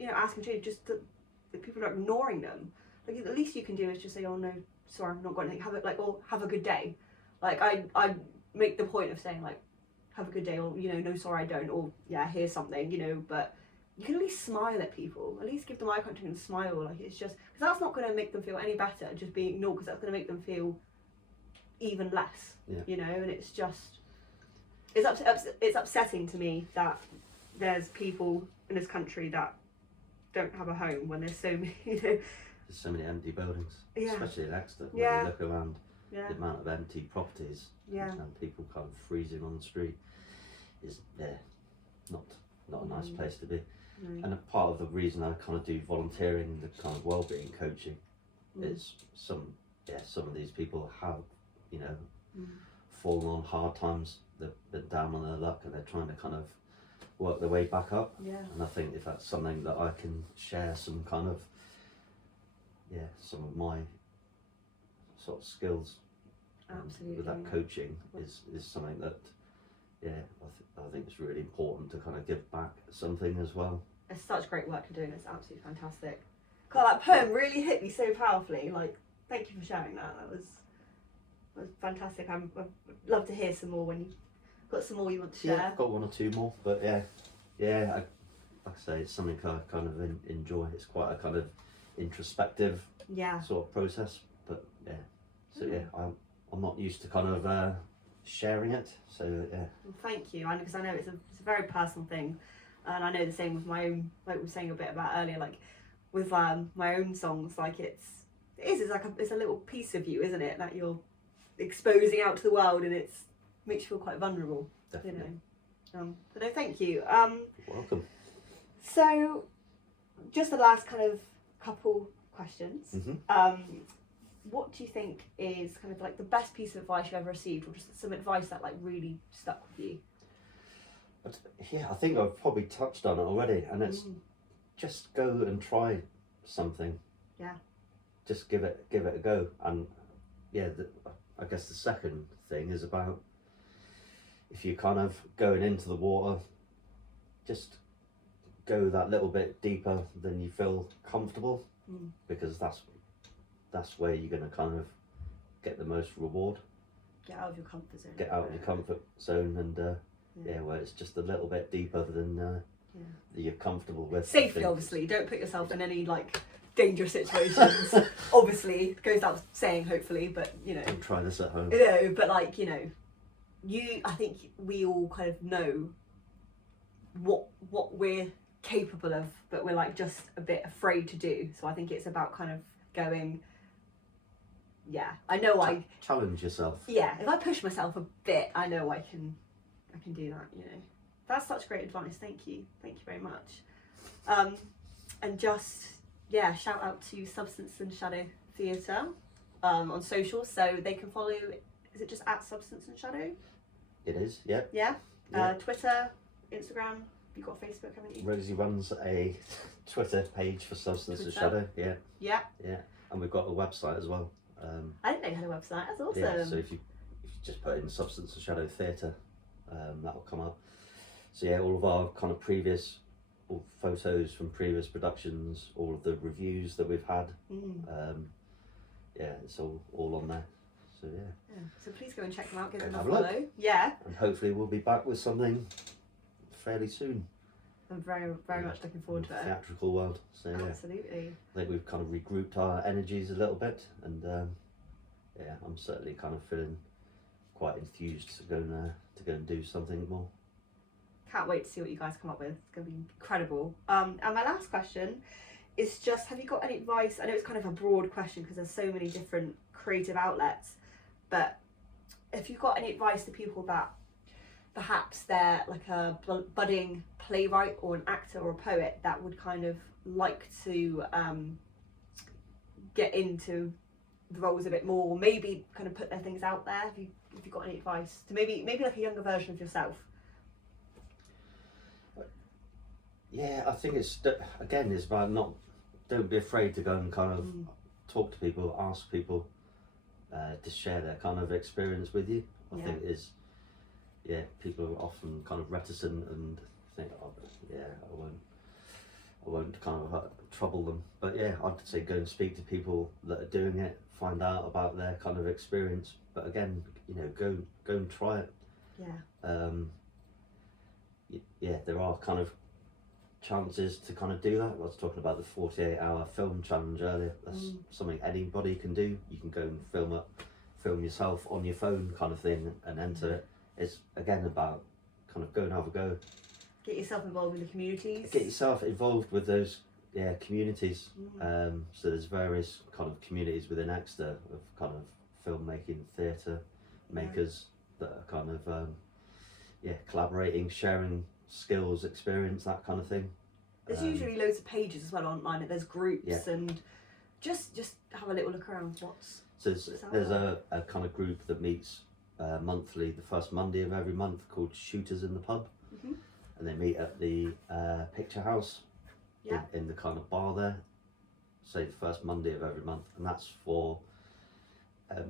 you know asking to just the people are ignoring them. Like the least you can do is just say, oh no, sorry, I've not got anything. Have a good day. Like I make the point of saying like, have a good day, or you know, no, sorry, I don't, or yeah, here's something, you know. But you can at least smile at people. At least give them eye contact and smile. Like it's just because that's not going to make them feel any better. Just being ignored, because that's going to make them feel even less. Yeah. You know, and it's just it's upsetting to me that there's people in this country that don't have a home when there's so many, you know. There's so many empty buildings, especially in Exeter. When you look around, the amount of empty properties and people kind of freezing on the street is not a nice place to be. And a part of the reason I kind of do volunteering, the kind of wellbeing coaching, is some of these people have, you know, fallen on hard times. They've been down on their luck and they're trying to kind of work their way back up. And I think if that's something that I can share some kind of some of my sort of skills with that coaching is something that I think it's really important to kind of give back something as well. It's such great work you're doing. It's absolutely fantastic. God, that poem really hit me so powerfully. Like, thank you for sharing that. That was fantastic. I'd love to hear some more when you've got some more you want to share. Yeah, I've got one or two more, but like I say, it's something I kind of enjoy. It's quite a kind of introspective sort of process, but so I'm not used to kind of sharing it, so Well, thank you, and because I know it's a very personal thing, and I know the same with my own, like we were saying a bit about earlier, like with my own songs, like it's like it's a little piece of you, isn't it, that you're exposing out to the world, and it makes you feel quite vulnerable. Definitely. You know. But no, thank you. You're welcome. So, just the last kind of couple questions. What do you think is kind of like the best piece of advice you've ever received, or just some advice that like really stuck with you? Yeah, I think I've probably touched on it already, and it's just go and try something. Yeah. Just give it a go, and I guess the second thing is about if you're kind of going into the water, just go that little bit deeper than you feel comfortable, because that's where you're going to kind of get the most reward. Get out of your comfort zone. Get out of your comfort zone, and where it's just a little bit deeper than that you're comfortable with. Safely, obviously. Don't put yourself in any like dangerous situations. Obviously, it goes without saying, hopefully, but you know. Don't try this at home. You know, but like, you know, I think we all kind of know what we're capable of, but we're like just a bit afraid to do. So I think it's about kind of going, I know I challenge yourself. Yeah, if I push myself a bit, I know I can do that, you know. That's such great advice. Thank you very much. And just shout out to Substance and Shadow Theatre on socials, so they can follow. Is it just at Substance and Shadow? It is, yeah. Yeah. Twitter, Instagram. You've got Facebook, haven't you? Rosie runs a Twitter page for Substance and Shadow. Yeah. And we've got a website as well. I didn't know you had a website. That's awesome. Yeah, so if you just put in Substance and Shadow Theatre, that'll come up. So all of our kind of previous photos from previous productions, all of the reviews that we've had, it's all on there. So so please go and check them out, give them a have follow. A look. Yeah. And hopefully we'll be back with something fairly soon. I'm very much looking forward to it. Theatrical world. So absolutely. I think we've kind of regrouped our energies a little bit, and I'm certainly kind of feeling quite enthused to go and do something more. Can't wait to see what you guys come up with. It's going to be incredible. And my last question is just, have you got any advice? I know it's kind of a broad question because there's so many different creative outlets, but if you've got any advice to people that perhaps they're like a budding playwright or an actor or a poet that would kind of like to get into the roles a bit more, or maybe kind of put their things out there, have you got any advice to maybe like a younger version of yourself? I think it's about don't be afraid to go and kind of talk to people, ask people to share their kind of experience with you. I think it is, people are often kind of reticent and think, I won't kind of trouble them. But I'd say go and speak to people that are doing it, find out about their kind of experience. But again, go and try it. There are kind of chances to kind of do that. I was talking about the 48-hour film challenge earlier. That's something anybody can do. You can go and film yourself on your phone kind of thing and enter it. It's again about kind of go and have a go. Get yourself involved in the communities. Get yourself involved with those communities. So there's various kind of communities within Exeter of kind of filmmaking, theatre makers that are kind of collaborating, sharing skills, experience, that kind of thing. There's usually loads of pages as well online. There's groups and just have a little look around. There's a kind of group that meets monthly, the first Monday of every month, called Shooters in the Pub, and they meet at the Picture House in the kind of bar there. So the first Monday of every month, and that's for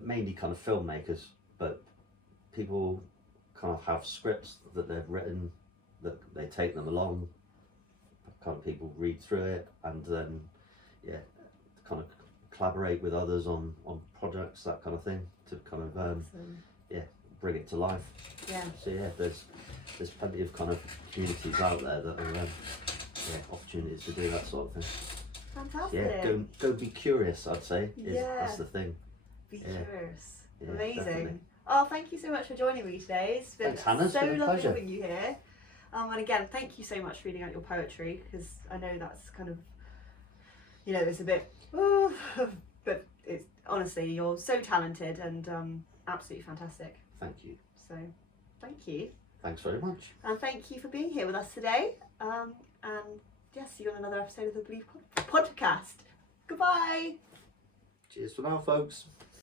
mainly kind of filmmakers, but people kind of have scripts that they've written that they take them along. Kind of people read through it, and then kind of collaborate with others on projects, that kind of thing, to kind of bring it to life. Yeah. So there's plenty of kind of communities out there that are opportunities to do that sort of thing. Fantastic. So go be curious, I'd say. That's the thing. Be curious. Yeah, Amazing. definitely. Oh, thank you so much for joining me today. It's been Thanks, Hannah. so It's been a lovely pleasure. having you here. And again, thank you so much for reading out your poetry, because I know that's kind of, it's a bit, but it's honestly, you're so talented and absolutely fantastic. Thank you. So, thank you. Thanks very much. And thank you for being here with us today. And see you on another episode of the Believe podcast. Goodbye. Cheers for now, folks.